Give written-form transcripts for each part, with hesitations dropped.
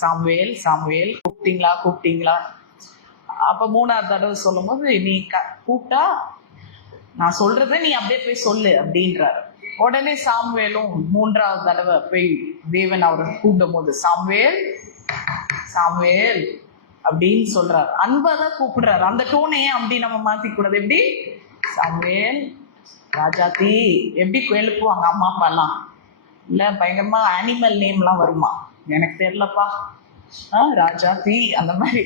Samuel Samuel கூப்பிட்டீங்களா கூப்பிட்டீங்களா. அப்ப 3வது தடவை சொல்லும் போது நீ கூப்பிட்டா நான் சொல்றத நீ அப்படியே போய் சொல்லு அப்படின்றாரு. உடனே சாமுவேலும் 3வது தடவை போய் தேவன் அவரை கூப்பிடும் போது சாமுவேல் சாமுவேல் அப்படின்னு சொல்றாரு. அன்பாதான் கூப்பிடுறாரு. அந்த டோனை அப்படி நம்ம மாத்திக்க கூடாது. எப்படி சாமுவேல் ராஜாத்தி எப்படி எழுப்புவாங்க அம்மா அப்பா எல்லாம்? இல்ல பயங்கரமா அனிமல் நேம் எல்லாம் வருமா எனக்கு தெரியலப்பா. ராஜாத்தி அந்த மாதிரி.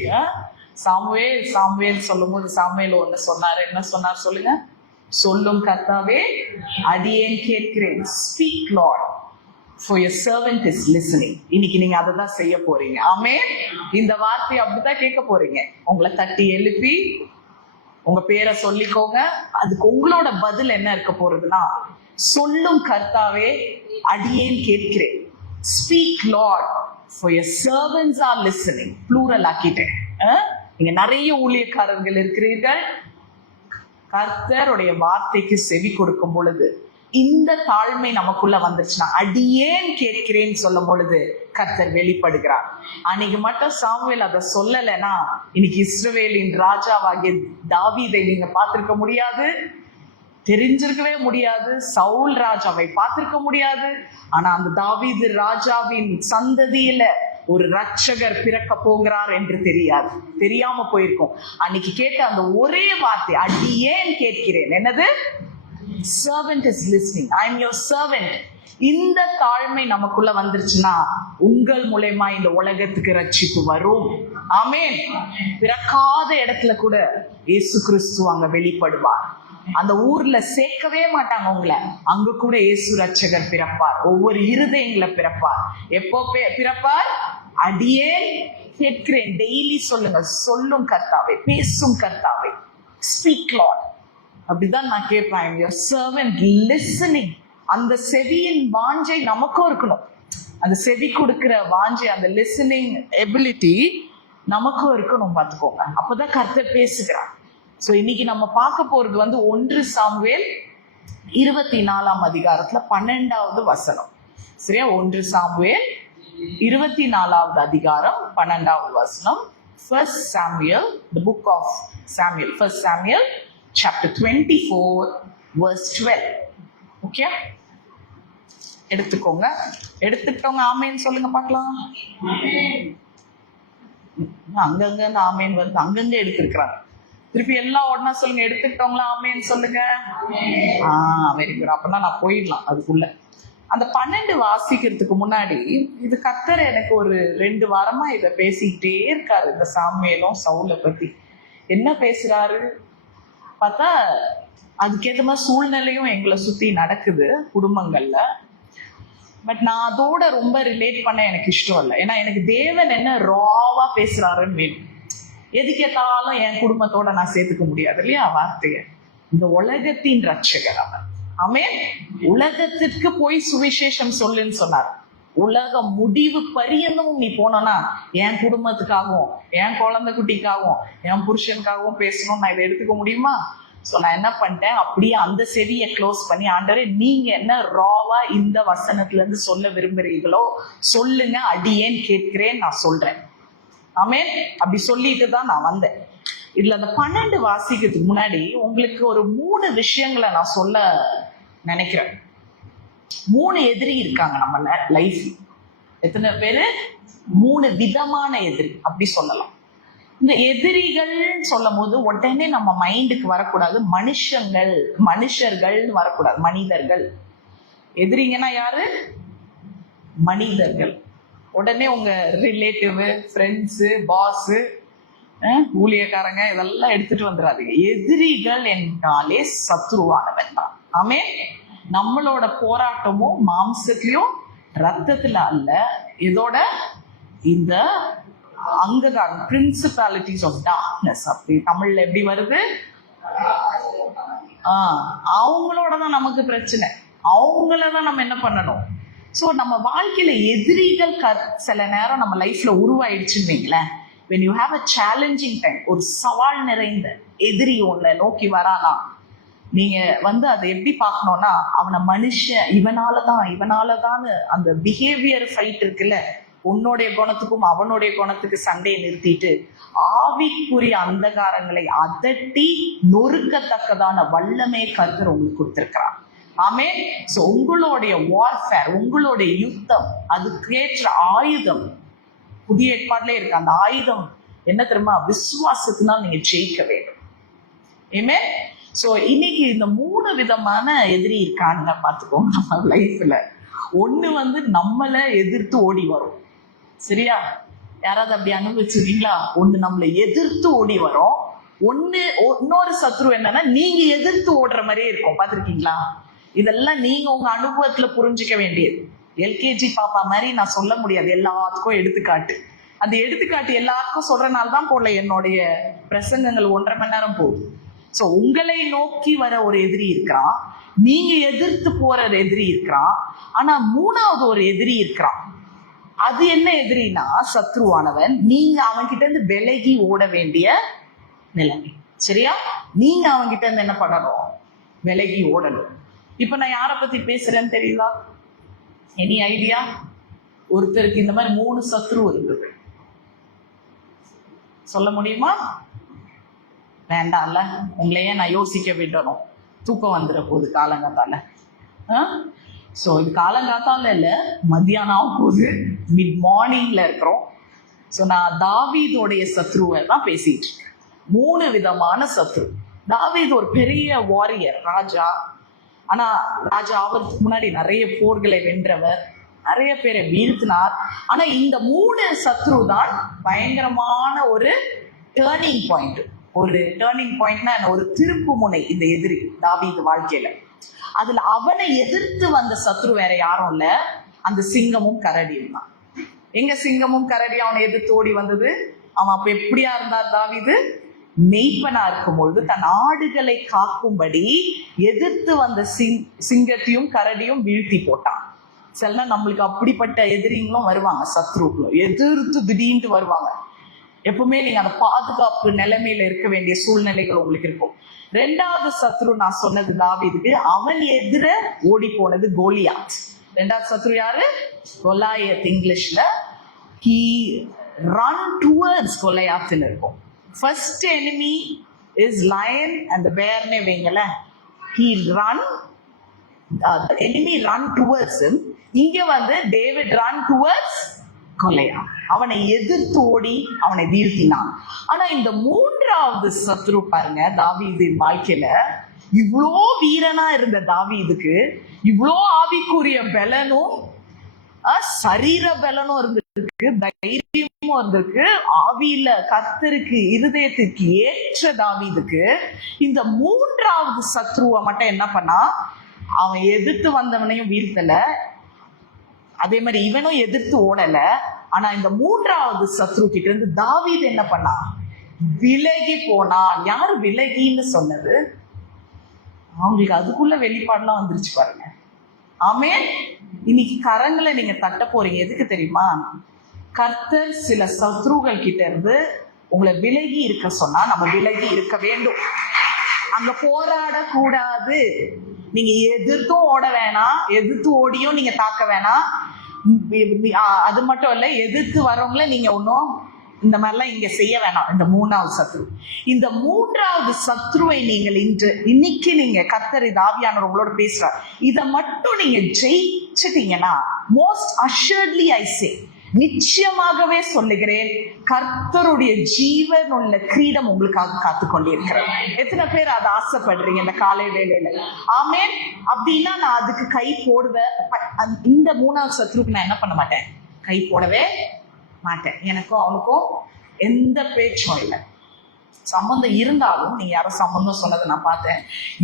சாமுவேல் சாமுவேல் சொல்லும் போது சாமுவேல் ஒண்ணு சொன்னாரு. என்ன சொன்னார் சொல்லுங்க? சொல்லும் கர்த்தாவே அடியேன் கேட்கிறேன். Speak lord, for your servant is listening. இன்னைக்கு நீங்க அதை தான் செய்ய போறீங்க. ஆமென். இந்த வார்த்தையை அப்படிதான் கேட்க போறீங்க. உங்களை தட்டி எழுப்பி உங்க பேரை சொல்லிக்கோங்க. அதுக்கு உங்களோட பதில் என்ன இருக்க போறதுன்னா, சொல்லும் கர்த்தாவே அடியேன் கேட்கிறேன். Speak lord, for your servants are listening. Plural ஆக்கிட்டேன். நீங்க நிறைய ஊழியக்காரர்கள் இருக்கிறீர்கள். கர்த்தருடைய வார்த்தைக்கு செவி கொடுக்கும் பொழுது இந்த தாழ்மை நமக்குள்ள வந்துருச்சுன்னா, அடியேன் கேட்கிறேன்னு சொல்லும் பொழுது கர்த்தர் வெளிப்படுகிறார். அன்னைக்கு மட்டும் சாமுவேல் அதை சொல்லலைன்னா இன்னைக்கு இஸ்ரவேலின் ராஜாவாகிய தாவீதை நீங்க பார்த்திருக்க முடியாது, தெரிஞ்சிருக்கவே முடியாது. சவுல் ராஜாவை பார்த்திருக்க முடியாது. ஆனா அந்த தாவீது ராஜாவின் சந்ததியில ஒரு ரட்சகர் பிறக்க போகிறார் என்று தெரியாம போயிருக்கும். அன்னைக்கு கேட்ட அந்த ஒரே வார்த்தை அடியேன் கேட்கிறேன். என்னது? servant is listening. I am your servant. இந்த தாழ்மை நமக்குள்ள வந்துருச்சுன்னா உங்கள் மூலமா இந்த உலகத்துக்கு ரட்சிப்பு வரும். ஆமென். பிறக்காத இடத்துல கூட இயேசு கிறிஸ்து அங்க வெளிப்படுவார். அந்த ஊர்ல சேர்க்கவே மாட்டாங்க உங்களை, அங்க கூட இயேசு ரட்சகர் பிறப்பார். ஒவ்வொரு இருதயங்களை பிறப்பார். எப்போ பிறப்பார்? அடியேன் கேட்கிறேன். டெய்லி சொல்லுங்க, சொல்லும் கர்த்தாவே, பேசும் கர்த்தாவே, ஸ்பீக் லார்ட். அப்படிதான் நான் கேட்பேன். your servant listening. அந்த செவியின் வாஞ்சை நமக்கும் இருக்கணும். அந்த செவி கொடுக்கிற வாஞ்சை, அந்த லிசனிங் எபிலிட்டி நமக்கும் இருக்கணும். பார்த்துக்கோங்க, அப்பதான் கர்த்தர் பேசுகிறார். ஸோ இன்னைக்கு நம்ம பார்க்க போறது 1 சாமுவேல் 24ஆம் அதிகாரத்துல 12வது வசனம். சரியா? 1 சாமுவேல் 24வது அதிகாரம் 12வது வசனம். First Samuel, the book of Samuel, First Samuel chapter 24 verse 12. Okay, எடுத்துக்கோங்க. எடுத்துக்கிட்டவங்க ஆமேன்னு சொல்லுங்க பார்க்கலாம். அங்கங்க ஆமேன் வந்து அங்கங்க எடுத்திருக்கிறாங்க. திருப்பி எல்லாம் உடனே சொல்லுங்க. எடுத்துக்கிட்டவங்களா ஆமேன்னு சொல்லுங்க. Very good. அப்பனா நான் போயிடலாம் அதுக்குள்ள. அந்த 12 வாசிக்கிறதுக்கு முன்னாடி இது கர்த்தர் எனக்கு ஒரு 2 வாரமா இதை பேசிக்கிட்டே இருக்காரு. இந்த சாமுவேலும் சவுலை பத்தி என்ன பேசுறாரு பார்த்தா, அதுக்கேற்ற மாதிரி சூழ்நிலையும் எங்களை சுத்தி நடக்குது குடும்பங்கள்ல. பட் நான் அதோட ரொம்ப ரிலேட் பண்ண எனக்கு இஷ்டம் இல்லை. ஏன்னா எனக்கு தேவன் என்ன ராவா பேசுறாருன்னு வேணும். எது கேட்டாலும் என் குடும்பத்தோட நான் சேர்த்துக்க முடியாது இல்லையா வார்த்தைய. இந்த உலகத்தின் ரட்சகர் அவர். ஆமென். உலகத்திற்கு போய் சுவிசேஷம் சொல்லுன்னு சொன்னார். உலக முடிவு பரியந்தமும் நீ போனோன்னா என் குடும்பத்துக்காகவும் என் குழந்தை குட்டிக்காகவும் என் புருஷனுக்காகவும் பேசணும். நான் இதை எடுத்துக்க முடியுமா? ஸோ நான் என்ன பண்ணிட்டேன், அப்படியே அந்த செவியை க்ளோஸ் பண்ணி, ஆண்டவரே நீங்க என்ன ராவா இந்த வசனத்துல இருந்து சொல்ல விரும்புறீங்களோ சொல்லுங்க, அடியேன் கேட்கிறேன், நான் சொல்றேன். ஆமென். அப்படி சொல்லிட்டு தான் நான் வந்தேன். இதுல அந்த 12 வாசிக்கிறதுக்கு முன்னாடி உங்களுக்கு ஒரு 3 விஷயங்களை நான் சொல்ல நினைக்கிறேன். 3 எதிரி இருக்காங்க நம்ம லைஃப். எத்தனை பேரு? 3 விதமான எதிரி அப்படி சொல்லலாம். இந்த எதிரிகள் சொல்லும் போது உடனே நம்ம மைண்டுக்கு வரக்கூடாது மனுஷர்கள் வரக்கூடாது, மனிதர்கள். எதிரிங்கன்னா யாரு? மனிதர்கள். உடனே உங்க ரிலேட்டிவ், ஃப்ரெண்ட்ஸு, பாஸு, ஊழியக்காரங்க இதெல்லாம் எடுத்துட்டு வந்துடாதீங்க. எதிரிகள் என்றாலே சத்ருவானவன் தான். ஆமென். நம்மளோட போராட்டமும் மாம்சத்திலையும் ரத்தத்துல அல்ல. இதோட இந்த அங்கதான் பிரின்சிபாலிட்டிஸ் ஆஃப் டார்க்னஸ், அப்படி தமிழ்ல எப்படி வருது, அவங்களோட தான் நமக்கு பிரச்சனை. அவங்களதான் நம்ம என்ன பண்ணணும். ஸோ நம்ம வாழ்க்கையில எதிரிகள் சில நேரம் நம்ம லைஃப்ல உருவாயிடுச்சுன்னு வைங்களேன். when you have a challenging time, ஒரு சவால் நிறைந்த எதிரி ஒண்ணு நோக்கி வரானா, நீங்க அதை எப்படி பார்க்கணும்னா, அவனை மனுஷன் இவனாலதான் அந்த பிஹேவியர் ஃபைட் இருக்குல்ல, உன்னுடைய குணத்துக்கும் அவனுடைய குணத்துக்கு சண்டையை நிறுத்திட்டு ஆவிக்குரிய அந்தகாரங்களை அதட்டி நொறுக்கத்தக்கதான வல்லமே கர்த்தர் உங்களுக்கு கொடுத்திருக்கிறார். ஆமே. சோ உங்களுடைய வார்ஃபேர், உங்களுடைய யுத்தம், அதுக்கேற்ற ஆயுதம் புதிய ஏற்பாடுல இருக்கு. அந்த ஆயுதம் என்ன தெரியுமா? விசுவாசத்தினால் நீங்க ஜெயிக்க வேண்டும். ஏமே. சோ இன்னைக்கு இந்த 3 விதமான எதிரி இருக்காங்க பாத்துக்கோங்க நம்ம லைஃப்ல. ஒண்ணு நம்மள எதிர்த்து ஓடி வரும். சரியா? யாராவது அப்படி அனுபவிச்சிருக்கீங்களா? ஒண்ணு நம்மளை எதிர்த்து ஓடி வரும். இன்னொரு சத்ரு என்னன்னா நீங்க எதிர்த்து ஓடுற மாதிரியே இருக்கும். பாத்திருக்கீங்களா? இதெல்லாம் நீங்க உங்க அனுபவத்துல புரிஞ்சுக்க வேண்டியது. எல்கேஜி பாப்பா மாதிரி நான் சொல்ல முடியாது, எல்லாத்துக்கும் எடுத்துக்காட்டு. அந்த எடுத்துக்காட்டு எல்லாத்துக்கும் சொல்றதுனாலதான் போல என்னுடைய பிரசங்கங்கள் 1.5 மணி நேரம் போகுது. சோ உங்களை நோக்கி வர ஒரு எதிரி இருக்கிறான், நீங்க எதிர்த்து போற எதிரி இருக்கிறான். ஆனா 3வது ஒரு எதிரி இருக்கிறான். அது என்ன எதிரினா சத்ருவானவன். நீங்க அவன்கிட்ட இருந்து விலகி ஓட வேண்டிய நிலைமை. சரியா? நீங்க அவன்கிட்ட இருந்து என்ன பண்ணணும்? விலகி ஓடணும். இப்ப நான் யாரை பத்தி பேசுறேன்னு தெரியல. Any idea? ஒருத்தருக்கு இந்த மாதிரி 3 சத்ரு இருக்குது. சொல்ல முடியுமா? வேண்டாம்ல, உங்களையே நான் யோசிக்க விடணும். தூக்கம் வந்துட போகுது காலங்காத்தால. ஸோ இது காலங்காத்தால இல்ல, மத்தியானம் போகுது, மிட் மார்னிங்ல இருக்கிறோம். ஸோ நான் தாவீதோடைய சத்ருவை தான் பேசிட்டு இருக்கேன். 3 விதமான சத்ரு. தாவீது ஒரு பெரிய வாரியர், ராஜா. ஆனா ராஜா ஆவதுக்கு முன்னாடி நிறைய போர்களை வென்றவர், நிறைய பேரை வீழ்த்தினார். ஆனா இந்த 3 சத்ரு தான் பயங்கரமான ஒரு டேர்னிங் பாயிண்ட். ஒரு டேர்னிங் பாயிண்ட்னா ஒரு திருப்பு முனை இந்த எதிரி தாவீது வாழ்க்கையில. அதுல அவனை எதிர்த்து வந்த சத்ரு வேற யாரும் இல்ல, அந்த சிங்கமும் கரடியும் தான். எங்க சிங்கமும் கரடியும் அவனை எதிர்த்து ஓடி வந்தது? அவன் அப்ப எப்படியா இருந்தார் தாவீது? மெய்ப்பனா இருக்கும் பொழுது தன் ஆடுகளை காக்கும்படி எதிர்த்து வந்த சிங்கத்தையும் கரடியும் வீழ்த்தி போட்டான். சில நம்மளுக்கு அப்படிப்பட்ட எதிரிங்களும் வருவாங்க, சத்ருக்களும் எதிர்த்து திடீர்னு வருவாங்க. எப்பவுமே நீங்க அந்த பாதுகாப்பு நிலைமையில இருக்க வேண்டிய சூழ்நிலைகள் உங்களுக்கு இருக்கும். 2வது சத்ரு நான் சொன்னது தாவீதுக்கு, அவன் எதிர ஓடி போனது கோலியாத். 2வது சத்ரு யாரு? கொலாயத். இங்கிலீஷ்ல he run towards கொலையாத்னு இருக்கும். First enemy is lion and the bear ne veingala. He run, the enemy run towards him. இங்க David run towards கொலையாத். அவனை எதிர்த்து ஓடி அவனை வீழ்த்தினான். ஆனா இந்த 3வது சத்ரு பாருங்க, தாவீதின் வாழ்க்கையில இவ்வளோ வீரனா இருந்த தாவீதுக்கு இவ்வளோ ஆவிக்குரிய பலனும் சரீர பலனும் இருந்திருக்கு, தைரியமும் இருந்திருக்கு. ஆவியில கர்த்தருக்கு இருதயத்துக்கு ஏற்ற தாவீதுக்கு இந்த 3வது சத்ருவை மட்டும் என்ன பண்ணா, அவன் எதிர்த்து வந்தவனையும் வீழ்த்தல, அதே மாதிரி இவனும் எதிர்த்து ஓடல. ஆனா இந்த 3வது சத்ரு கிட்ட இருந்து தாவீது என்ன பண்ணா? விலகி போனான். யாரு விலகின்னு சொன்னது? அவங்களுக்கு அதுக்குள்ள வெளிப்பாடுலாம் வந்துருச்சு பாருங்க. ஆமே. இன்னைக்கு கரங்களை நீங்க தட்ட போறீங்க, எதுக்கு தெரியுமா? கர்த்தர் சில சத்ருகள் கிட்ட இருந்து உங்களை விலகி இருக்க சொன்னா நம்ம விலகி இருக்க வேண்டும். அங்க போராட கூடாது. நீங்க எதிர்த்தும் ஓட வேணாம், எதிர்த்து ஓடியும் நீங்க தாக்க வேணாம். அது மட்டும் இல்ல, எதிர்த்து வரவங்கள நீங்க ஒன்னும் இந்த மாதிரிலாம் இங்க செய்ய வேணாம். இந்த 3வது சத்ரு. இந்த 3வது சத்ருவை நீங்கள் இன்னைக்கு நீங்க கர்த்தர் ஆவியானவர் உங்களோட பேசுறார், இதை மட்டும் நீங்க ஜெயிச்சிட்டீங்கன்னா, மோஸ்ட் அஷர்ட்லி ஐ சே, நிச்சயமாகவே சொல்லுகிறேன், கர்த்தருடைய ஜீவன் உள்ள கிரீடம் உங்களுக்காக காத்துக்கொண்டே இருக்கிறது. எத்தனை பேர் அதை ஆசைப்படுறீங்க இந்த காலை வேளையில? ஆமேன். அப்படின்னா நான் அதுக்கு கை போடுவேன். இந்த 3வது சத்ருக்கு நான் என்ன பண்ண மாட்டேன்? கை போடவே மாட்டேன். எனக்கும் அவனுக்கும் எந்த பேச்சும் இல்லை. சம்பந்தம் இருந்தாலும், நீங்க யாரும் சம்பந்தம் சொன்னதை நான் பார்த்தேன்,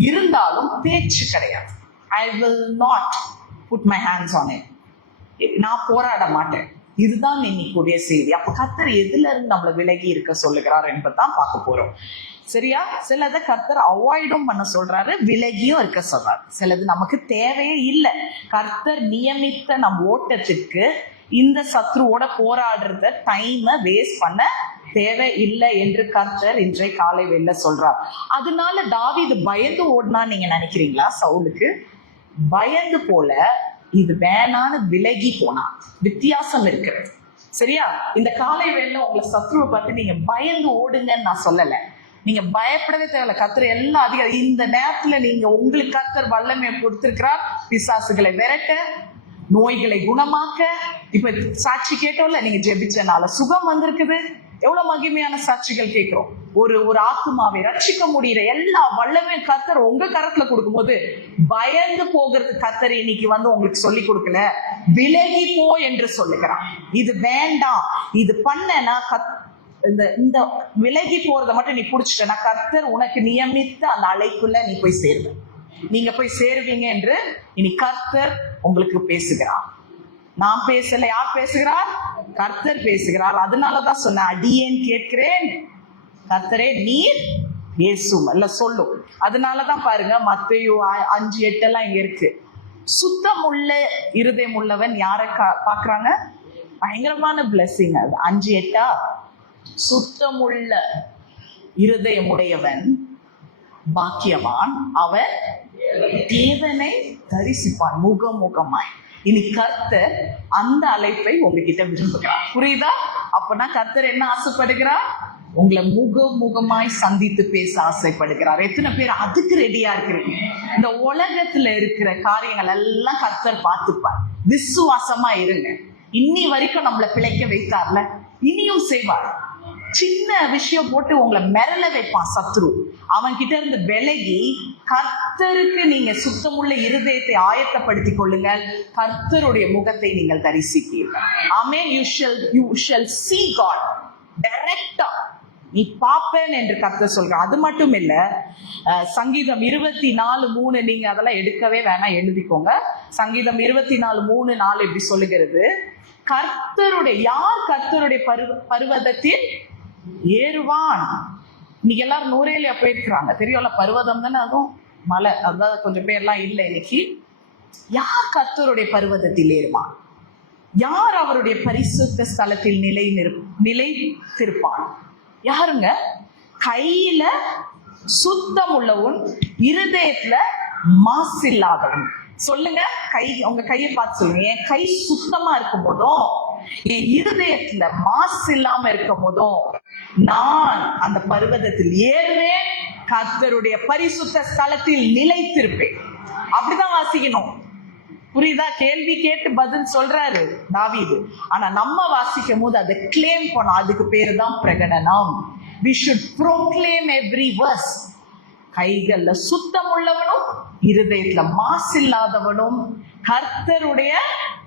இருந்தாலும் பேச்சு கிடையாது. I will not put my hands on it. நான் போராட மாட்டேன். இதுதான் இன்னைக்குடைய செய்தி. அப்ப கர்த்தர் எதுல இருந்து நம்மளை விலகி இருக்க சொல்லுகிறார் என்பதுதான் பார்க்க போறோம். சரியா? சிலதை கர்த்தர் அவாய்டும் பண்ண சொல்றாரு, விலகியும் இருக்க சொல்றாரு. சிலது நமக்கு தேவையே இல்லை. கர்த்தர் நியமித்த நம் ஓட்டத்திற்கு இந்த சத்ருவோட போராடுறத டைமை வேஸ்ட் பண்ண தேவை இல்லை என்று கர்த்தர் இன்றைய காலை வெளில சொல்றார். அதனால தாவீது பயந்து ஓடினா நீங்க நினைக்கிறீங்களா? சவுலுக்கு பயந்து போல, இது வேணான்னு விலகி போனான். வித்தியாசம் இருக்கிறது. சரியா? இந்த காலை வேளையில உங்களை சத்ருவை பார்த்து நீங்க பயந்து ஓடுங்கன்னு நான் சொல்லல. நீங்க பயப்படவே தேவையில்ல. கர்த்தர் எல்லா அதிகாரம் இந்த நேரத்துல நீங்க உங்களுக்கு கர்த்தர் வல்லமை கொடுத்திருக்கிறார். பிசாசுகளை விரட்ட, நோய்களை குணமாக்க. இப்ப சாட்சி கேட்டோம்ல, நீங்க ஜெபிச்சனால சுகம் வந்திருக்குது. எவ்வளவு மகிமையான சாட்சிகள் கேட்கிறோம். ஒரு ஆத்துமாவை ரட்சிக்க முடிகிற எல்லா வல்லமையும் கர்த்தர் உங்க கரத்துல கொடுக்கும்போது பயந்து போகிறது கர்த்தர் இன்னைக்கு உங்களுக்கு சொல்லி கொடுக்கல. விலகி போ என்று சொல்லுகிறான். இது வேண்டாம், இது பண்ணனா இந்த விலகி போறதை மட்டும் நீ புடிச்சிட்டனா கர்த்தர் உனக்கு நியமித்த அந்த அழைப்புல நீ போய் சேருவ. நீங்க போய் சேருவீங்க என்று இனி கர்த்தர் உங்களுக்கு பேசுகிறான். நான் பேசல, யார் பேசுகிறார்? கர்த்தர் பேசுகிறார். அதனாலதான் சொன்ன, அடியேன் கேட்கிறேன் கர்த்தரே நீர் பேசும் அல்ல சொல்லும். அதனாலதான் பாருங்க மத்தேயு 5:8 இங்க இருக்கு. சுத்தம் உள்ள இருதயம் உள்ளவன் யாரை பாக்குறாங்க? பயங்கரமான பிளஸிங் அது. 5:8 சுத்தமுள்ள இருதயம் உடையவன் பாக்கியவான், அவன் தேவனை தரிசிப்பான் முகமுகமாய். இனி கர்த்தர் அந்த அழைப்பை உங்ககிட்ட விரும்புகிறார். புரியுதா? அப்பனா கர்த்தர் என்ன ஆசைப்படுகிறார்? உங்களை முகமாய் சந்தித்து பேச ஆசைப்படுகிறார். எத்தனை பேர் அதுக்கு ரெடியா இருக்கிறீங்க? இந்த உலகத்துல இருக்கிற காரியங்கள் எல்லாம் கர்த்தர் பார்த்துப்பார். விசுவாசமா இருங்க. இன்னி வரைக்கும் நம்மளை பிழைக்க வைத்தார்ல, இனியும் செய்வார். சின்ன விஷயம் போட்டு உங்களை மிரள வைப்பான் சத்ரு. அவன் கிட்ட இருந்து விலகி கர்த்தருக்கு நீங்க சுத்தமுள்ள இருதயத்தை ஆயத்தப்படுத்திக் கொள்ளுங்கள். கர்த்தருடைய முகத்தை நீங்கள் தரிசிப்பீர்கள். ஆமென். you shall see God டைரக்டா. நீ பாப்பேன் என்று கர்த்தர் சொல்றான். அது மட்டும் இல்ல, சங்கீதம் 24:3 நீங்க அதெல்லாம் எடுக்கவே வேணாம், எழுதிக்கோங்க. சங்கீதம் 24:3-4 எப்படி சொல்லுகிறது? யார் கர்த்தருடைய பர்வதத்தில் ஏறுவான்? இன்னைக்கு எல்லாரும் நூரேலியா போயிருக்கிறாங்க, தெரியும்ல. பர்வதம் தானே அதுவும், மலை. அதாவது கொஞ்சம் பேர்லாம் இல்லை இன்னைக்கு. யார் கர்த்தருடைய பர்வதத்தில் ஏறுவான்? யார் அவருடைய பரிசுத்த ஸ்தலத்தில் நிலைத்திருப்பான்? யாருங்க? கையில சுத்தம் உள்ளவன், இருதயத்துல மாசு இல்லாதவன். சொல்லுங்க, உங்க கையை பார்த்து சொல்லுங்க. என் கை சுத்தமா இருக்கும் போதும், என் இருதயத்துல மாசு இல்லாம இருக்கும் போதும் நான் அந்த பர்வதத்தில் ஏறுவேன், கர்த்தருடைய பரிசுத்த ஸ்தலத்தில் நிலைத்திருப்பேன். அப்படிதான் வாசிக்கணும். புரியுதா? கேள்வி கேட்டு பதில் சொல்றாரு தாவீது. ஆனா நம்ம வாசிக்கும் போது அதை கிளைம் பண்ணோம். அதுக்கு பேரு தான் பிரகடனம். we should proclaim every verse. கைகள்ல சுத்தம் உள்ளவனும், இருதயத்துல மாசு இல்லாதவனும் கர்த்தருடைய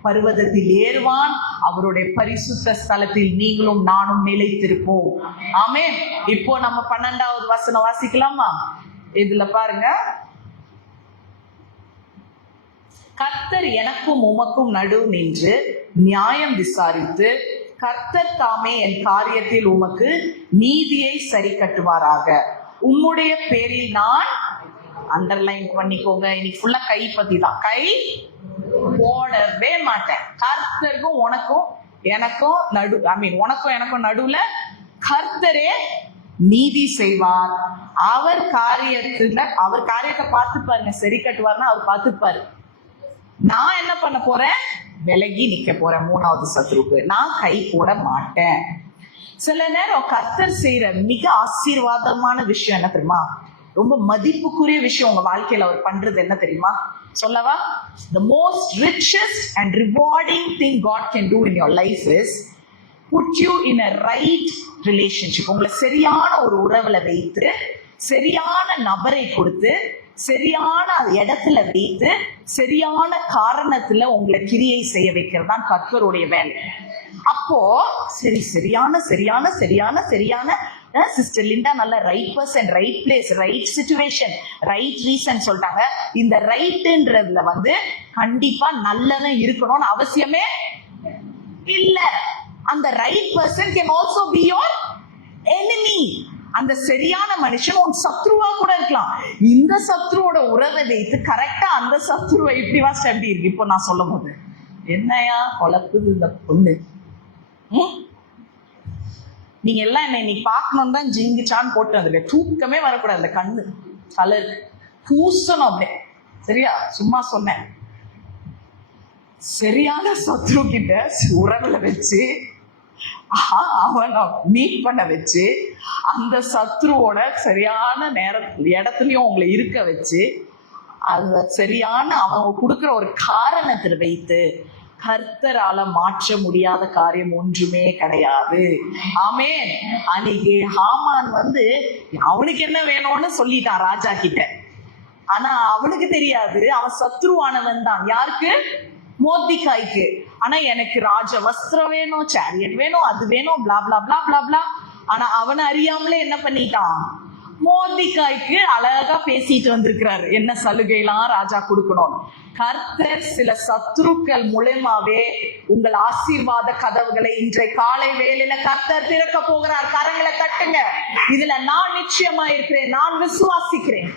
பர்வதத்தில் ஏறுவான், அவருடைய பரிசுத்த ஸ்தலத்தில் நீங்களும் நானும் நிலைத்திருப்போம். ஆமென். இப்போ நம்ம 12வது வசனம் வாசிக்கலாமா? இதுல பாருங்க, கர்த்தர் எனக்கும் உமக்கும் நடு நின்று நியாயம் விசாரித்து கர்த்தர் தாமே என் காரியத்தில் உமக்கு நீதியை சரி கட்டுவாராக. உம்முடைய பேரில் நான், அண்டர்லைன் பண்ணிக்கோங்க, இன்னைக்கு ஃபுல்லா கை பத்தி தான். கை போடவே மாட்டேன். கர்த்தருக்கும் உனக்கும் எனக்கும் உனக்கும் எனக்கும் நடுவுல கர்த்தரே நீதி செய்வார். அவர் காரியத்தை பார்த்துப்பாருங்க. சரி கட்டுவார்னா அவர் பார்த்துப்பாரு. நான் என்ன பண்ண போறேன்? விலகி நிக்க போறேன். 3வது சத்ருக்கு நான் கை போட மாட்டேன். சில நேரம் கர்த்தர் செய்யற மிக ஆசீர்வாதமான விஷயம் என்ன தெரியுமா? ரொம்ப மதிப்புக்குரிய விஷயம் உங்க வாழ்க்கையில அவர் பண்றது என்ன தெரியுமா? சொல்லவா? The most richest and rewarding thing God can do in your life is put you in a right relationship. உங்களை சரியான ஒரு உறவுல வைத்து, சரியான நபரை கொடுத்து, சரியான இடத்துல வைத்து, சரியான காரணத்துல உங்களை கிரியை செய்ய வைக்கிறது தான் கர்த்தருடைய வேலை. அப்போ சரியான சிஸ்டர் லிண்டா நல்ல right person, right place, right situation, right reason சொல்லிட்டாங்க. இந்த ரைட்ன்றதுல கண்டிப்பா நல்லவன் இருக்கணும்னு அவசியமே இல்ல. அந்த right person can also be your enemy. அந்த சரியான மனுஷன் உன் சத்ருவா கூட இருக்கலாம். இந்த சத்ருவோட உறவை வைத்து கரெக்டா அந்த சத்ருவை இப்படி எப்படி இருக்கு இப்போ நான் சொல்லும் போது, என்னையா குழப்புது இந்த பொண்ணு. நீங்க எல்லாம் என்ன இன்னைக்கு பார்க்கணும் தான் ஜிங்கிச்சான்னு போட்டு வந்துருக்க. தூக்கமே வரக்கூடாது. அந்த கண்ணு கலர் பூசணும் அப்படியே. சரியா? சும்மா சொன்னேன். சரியான சத்ரு கிட்ட உறவுல வச்சு அவனை மீட் பண்ண வச்சு அந்த சத்ருவோட சரியான இடத்துலயும் உங்களை இருக்க வச்சு அந்த சரியான அவங்க கொடுக்குற ஒரு காரணத்தை வைத்து கர்த்தரால மாற்ற முடியாத காரியம் ஒன்றுமே கிடையாது. ஆமென். அன்னைக்கு ஹாமான் அவனுக்கு என்ன வேணும்னு சொல்லிட்டான் ராஜா கிட்ட. ஆனா அவனுக்கு தெரியாது அவன் சத்ருவானவன் தான். யாருக்கு? மோர்தெகாய்க்கு. ஆனா எனக்கு ராஜ வஸ்திரம் வேணும், சேரியட் வேணும், அது வேணும், பிளா பிளா பிளா பிளா பிளா. ஆனா அவனை அறியாமலே என்ன பண்ணிட்டான்? மோர்தெகாய்க்கு அழகா பேசிட்டு வந்திருக்கிறாரு என்ன சலுகைலாம் ராஜா கொடுக்கணும். கர்த்தர் சில சத்ருக்கள் மூலமாவே உங்கள் ஆசீர்வாத கதவுகளை இன்றைய காலை வேளையில கர்த்தர் திறக்க போகிறார். கரங்களை தட்டுங்க. இதுல நான் நிச்சயமா இருக்கிறேன், நான் விசுவாசிக்கிறேன்.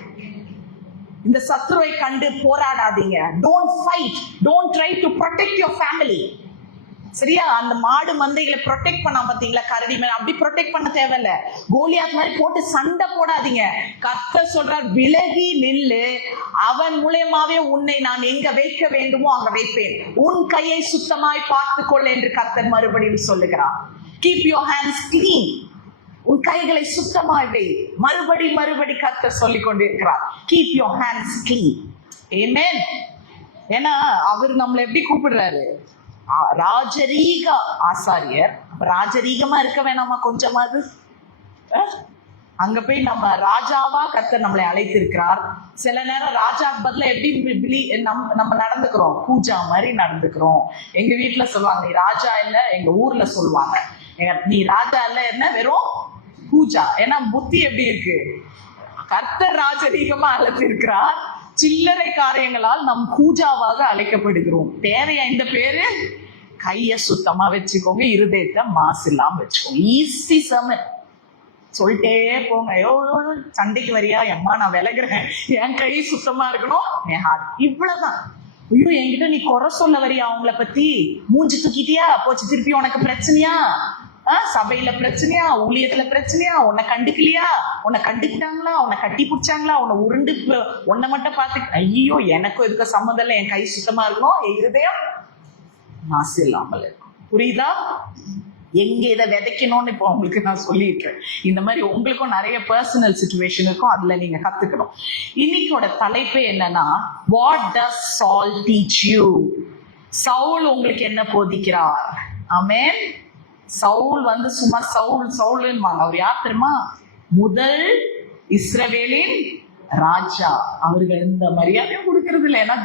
இந்த சத்ருவை கண்டு போராடாதீங்க. Don't fight, don't try to protect your family. சரியா? அந்த மாடு மந்தைகளை ப்ரொடெக்ட் பண்ணா பாத்தீங்களா, கரடி மேல அப்படி ப்ரொடெக்ட் பண்ண தேவையில்ல. கோலியாத் மாதிரி போட்டு சண்டை போடாதீங்க. கர்த்தர் சொல்றார், விலகி நில்லு, அவன் மூலமாவே உன்னை நான் எங்க வைக்க வேண்டுமோ அங்க வைப்பேன், உன் கையை சுத்தமாய் பார்த்துக்கொள் என்று கர்த்தர் மறுபடியும் சொல்லுகிறார். கீப் யுவர் ஹேண்ட்ஸ் கிளீன், உன் கைகளை சுத்தமாய் வை. மறுபடி கர்த்தர் சொல்லிக் கொண்டிருக்கிறார், கீப் யுவர் ஹேண்ட்ஸ் கிளீன். ஆமென். ஏன்னா அவர் நம்மளை எப்படி கூப்பிடுறாரு? ராஜரீக ஆசாரியர். ராஜரீகமா இருக்க வேணாமா கொஞ்சமாவது? அங்க போய் நம்ம ராஜாவா கர்த்தர் நம்மளை அழைத்திருக்கிறார். சில நேரம் ராஜாக்கு பதிலா எப்படி நம்ம நடந்துக்கிறோம்? பூஜா மாதிரி நடந்துக்கிறோம். எங்க வீட்டுல சொல்லுவாங்க, நீ ராஜா இல்ல. எங்க ஊர்ல சொல்லுவாங்க, நீ ராஜா இல்ல, என்ன வெறும் பூஜா. ஏன்னா புத்தி எப்படி இருக்கு? கர்த்தர் ராஜரீகமா அழைத்திருக்கிறார். சில்லறை காரியங்களால் நம் பூஜாவாக அழைக்கப்படுகிறோம். தேவையா இந்த பேரு? கைய சுத்தமா வச்சுக்கோங்க, இருதயத்தை மாசு இல்லாம வச்சுக்கோங்க. ஈஸி சம சொல்லிட்டே போங்க. ஐயோ சண்டைக்கு வரியா? எம்மா நான் விலகுறேன், என் கை சுத்தமா இருக்கணும், என் ஹார்ட். இவ்வளவுதான். ஐயோ என்கிட்ட நீ குறை சொல்ல வரியா? அவங்கள பத்தி மூஞ்சி தூக்கிட்டியா போச்சு, திருப்பி உனக்கு பிரச்சனையா? சபையில பிரச்சனையா? ஊழியத்துல பிரச்சனையா? உன்னை கண்டுக்கலையா? உன்னை கண்டுக்கிட்டாங்களா? உன்னை கட்டி பிடிச்சாங்களா? உன்னை உருண்டு உன்னை மட்டும் பார்த்து ஐயோ எனக்கும் இதுக்கு சம்மந்தம் இல்லை, என் கை சுத்தமா இருக்கணும், என் இருதயம் மாசு இல்லாமல் இருக்கும். புரியுதா? எங்க இதை விதைக்கணும்னு இப்போ உங்களுக்கு நான் சொல்லியிருக்கேன். இந்த மாதிரி உங்களுக்கும் நிறைய பர்சனல் சிச்சுவேஷன் இருக்கும், அதுல நீங்க கத்துக்கணும். இன்னைக்கோட தலைப்பே என்னன்னா, வாட் டஸ் சால் டீச் யூ? சவுல் உங்களுக்கு என்ன போதிக்கிறார்? ஆமென். சவுல் சும்மா சவுல்ன்னு அவர் யார் தெரியுமா? முதல் இஸ்ரவேலின் ராஜா. அவர்கள் இந்த மரியாதையும் கொடுக்கறது இல்லை. ஏன்னா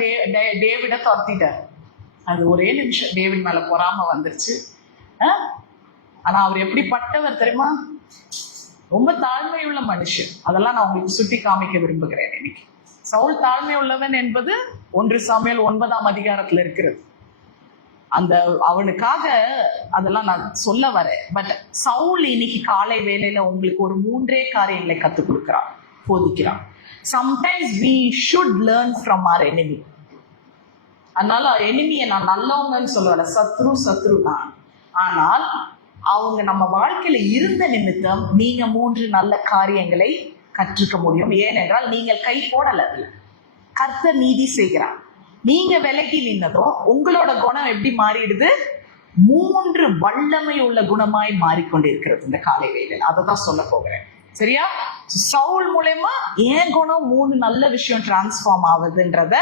டேவிட துரத்திட்டார். அது ஒரே நிமிஷம் டேவிட் மேல பொறாம வந்துருச்சு. ஆனா அவர் எப்படிப்பட்டவர் தெரியுமா? ரொம்ப தாழ்மை உள்ள மனுஷன். அதெல்லாம் நான் உங்களுக்கு சுட்டி காமிக்க விரும்புகிறேன். இன்னைக்கு சவுல் தாழ்மை உள்ளவன் என்பது 1 சாமுவேல் 9ஆம் அதிகாரத்துல இருக்கிறது. அந்த அவனுக்காக அதெல்லாம் நான் சொல்ல வரேன். பட் சவுல் இன்னைக்கு காலை வேளையில உங்களுக்கு ஒரு 3 காரியங்களை கத்துக் கொடுக்கிறான், போதிக்கிறான். Sometimes we should learn from our enemy. அதனால எனிமியை நான் நல்லவங்கன்னு சொல்லல, சத்ரு தான். ஆனால் அவங்க நம்ம வாழ்க்கையில இருந்த நிமித்தம் நீங்க 3 நல்ல காரியங்களை கற்றுக்க முடியும். ஏனென்றால் நீங்கள் கை போடல, அதுல கர்த்தர் நீதி செய்கிறார். நீங்க விலகி நின்னதும் உங்களோட குணம் எப்படி மாறிடுது? 3 வல்லமை உள்ள குணமாய் மாறிக்கொண்டிருக்கிறது இந்த காலை வேளையில. அதை தான் சொல்ல போகிறேன். சரியா? சவுல் மூலமா ஏன் குணம் 3 நல்ல விஷயம் டிரான்ஸ்ஃபார்ம் ஆகுதுன்றத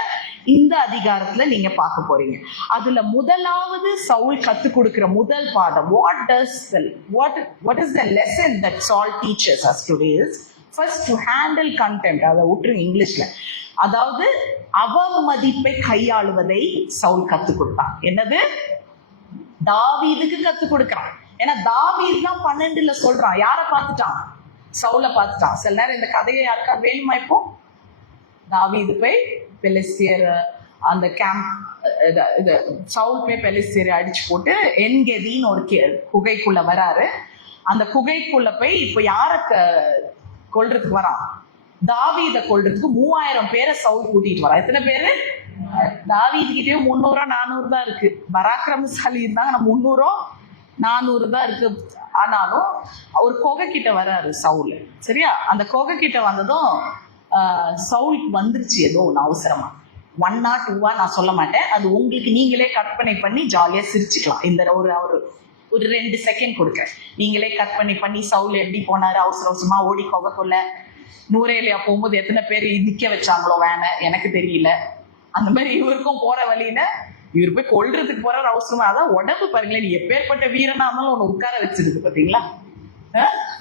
இந்த அதிகாரத்துல நீங்க பார்க்க போறீங்க. அதுல முதலாவது சவுல் கத்து கொடுக்கிற முதல் பாடம், what is the lesson that Saul teaches us today is first to handle contempt. அதை விட்டுருங்க இங்கிலீஷ்ல. அதாவது அவமதிப்பை கையாளுவதை சவுல் கத்து கொடுத்தான். என்னது? தாவீதுக்கு கத்து கொடுக்கிறான். ஏன்னா தாவீது தான் 12ல சொல்றான். யார பார்த்துட்டான்? சவுல பார்த்துட்டான். சில நேரம் இந்த கதையை யாருக்கா வேணுமா? இப்போ தாவீது போய் பெலிஸ்தியர் அந்த கேம்ப் சவுல் போய் பெலிஸ்தியரை அடிச்சு போட்டு என்கெதின்னு ஒரு குகைக்குள்ள வராரு. அந்த குகைக்குள்ள போய் இப்போ யார கொல்றதுக்கு வரான்? தாவீதை கொல்றதுக்கு 3000 பேரை சவுல் கூட்டிட்டு வரான். எத்தனை பேரு? தாவீது கிட்டயும் 300 400 தான் இருக்கு. பராக்கிரமசாலி இருந்தாங்க, 300 400 தான் இருக்கு. ஆனாலும் ஒரு கொகை கிட்ட வராரு சவுல். சரியா? அந்த கொகை கிட்ட வந்ததும் சவுலுக்கு வந்துருச்சு ஏதோ ஒன்று அவசரமா. 1 or 2 நான் சொல்ல மாட்டேன், அது உங்களுக்கு நீங்களே கற்பனை பண்ணி ஜாலியா சிரிச்சுக்கலாம். இந்த ஒரு ஒரு 2 செகண்ட் கொடுக்குறேன். நீங்களே கட் பண்ணி சவுல் எப்படி போனாரு, அவசர அவசரமா ஓடி கொள்ள நூரேலியா போகும்போது எத்தனை பேர் நிக்க வச்சாங்களோ வேண எனக்கு தெரியல. அந்த மாதிரி இவருக்கும் போற வழியில இவர் போய் கொல்றதுக்கு போறாரு அவசரமா. அதான் உடம்பு பாருங்களேன், நீ எப்பேற்பட்ட வீரனா இருந்தாலும் ஒண்ணு உட்கார வச்சிருக்கு பாத்தீங்களா.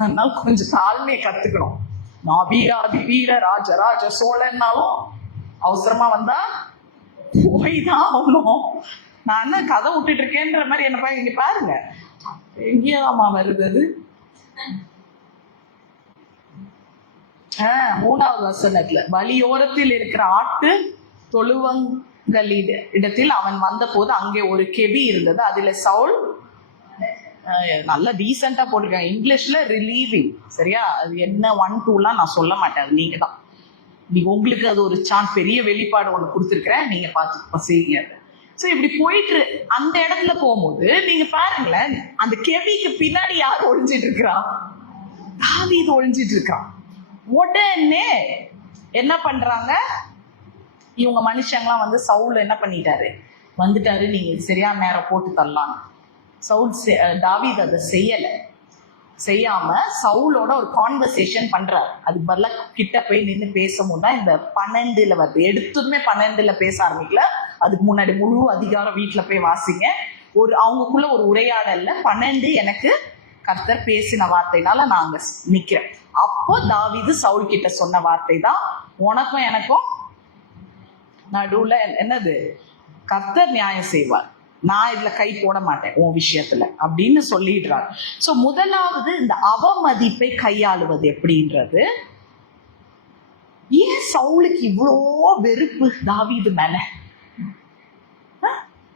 அதனால கொஞ்சம் தாழ்மையை கத்துக்கணும். நான் வீராதி வீர ராஜ சோழன்னாலும் அவசரமா வந்தா போய் தான் ஆகணும். நான் என்ன கதை விட்டுட்டு இருக்கேன்ற மாதிரி என்ன இங்க பாருங்க, எங்கேயாமா வருது அது. 3வது வசனத்துல, வழியோரத்தில் இருக்கிற ஆட்டு தொழுவங்களிடத்தில் அவன் வந்த போது அங்கே ஒரு கெபி இருந்தது, அதுல சவுல், நல்ல டீசெண்டா போட்டிருக்காங்க இங்கிலீஷ்ல, ரிலீவிங். சரியா, அது என்ன 1 2 நான் சொல்ல மாட்டேன், அது நீங்க தான். நீங்க உங்களுக்கு அது ஒரு பெரிய வெளிப்பாடு ஒண்ணு கொடுத்துருக்கிறேன், நீங்க பார்த்து செய்யுங்க. சோ இப்படி போயிட்டு அந்த இடத்துல போகும்போது நீங்க பாருங்களேன், அந்த கெபிக்கு பின்னாடி யார் ஒழிஞ்சிட்டு இருக்கிறா? தாவீது ஒழிஞ்சிட்டு இருக்கான். உடனே என்ன பண்றாங்க இவங்க மனுஷங்களாம் வந்து, சவுல் என்ன பண்ணிட்டாரு, வந்துட்டாரு, நீங்க சரியான நேரம் போட்டு தரலாம். சவுல் தாவீது அதை செய்யாம சவுலோட ஒரு கான்வர்சேஷன் பண்றாரு. அதுக்கு பதிலா கிட்ட போய் நின்று பேசும்போது தான் இந்த 12 வருது. எடுத்துமே 12 பேச ஆரம்பிக்கல, அதுக்கு முன்னாடி முழு அதிகாரம் வீட்டுல போய் வாசிங்க. அவங்களுக்குள்ள ஒரு உரையாடல்ல 12 எனக்கு கர்த்தர் பேசின வார்த்தைனால நான் அங்க நிக்கிறேன். அப்போ தாவீது சவுல் கிட்ட சொன்ன வார்த்தை தான், உனக்கும் எனக்கும் நடுவுல என்னது, கர்த்தர் நியாயம் செய்வார், நான் இதுல கை போட மாட்டேன் உன் விஷயத்துல அப்படின்னு சொல்லிடுறாரு. சோ முதலாவது இந்த அவமதிப்பை கையாளுவது எப்படின்றது. ஏன் சவுலுக்கு இவ்வளோ வெறுப்பு தாவீது மேல?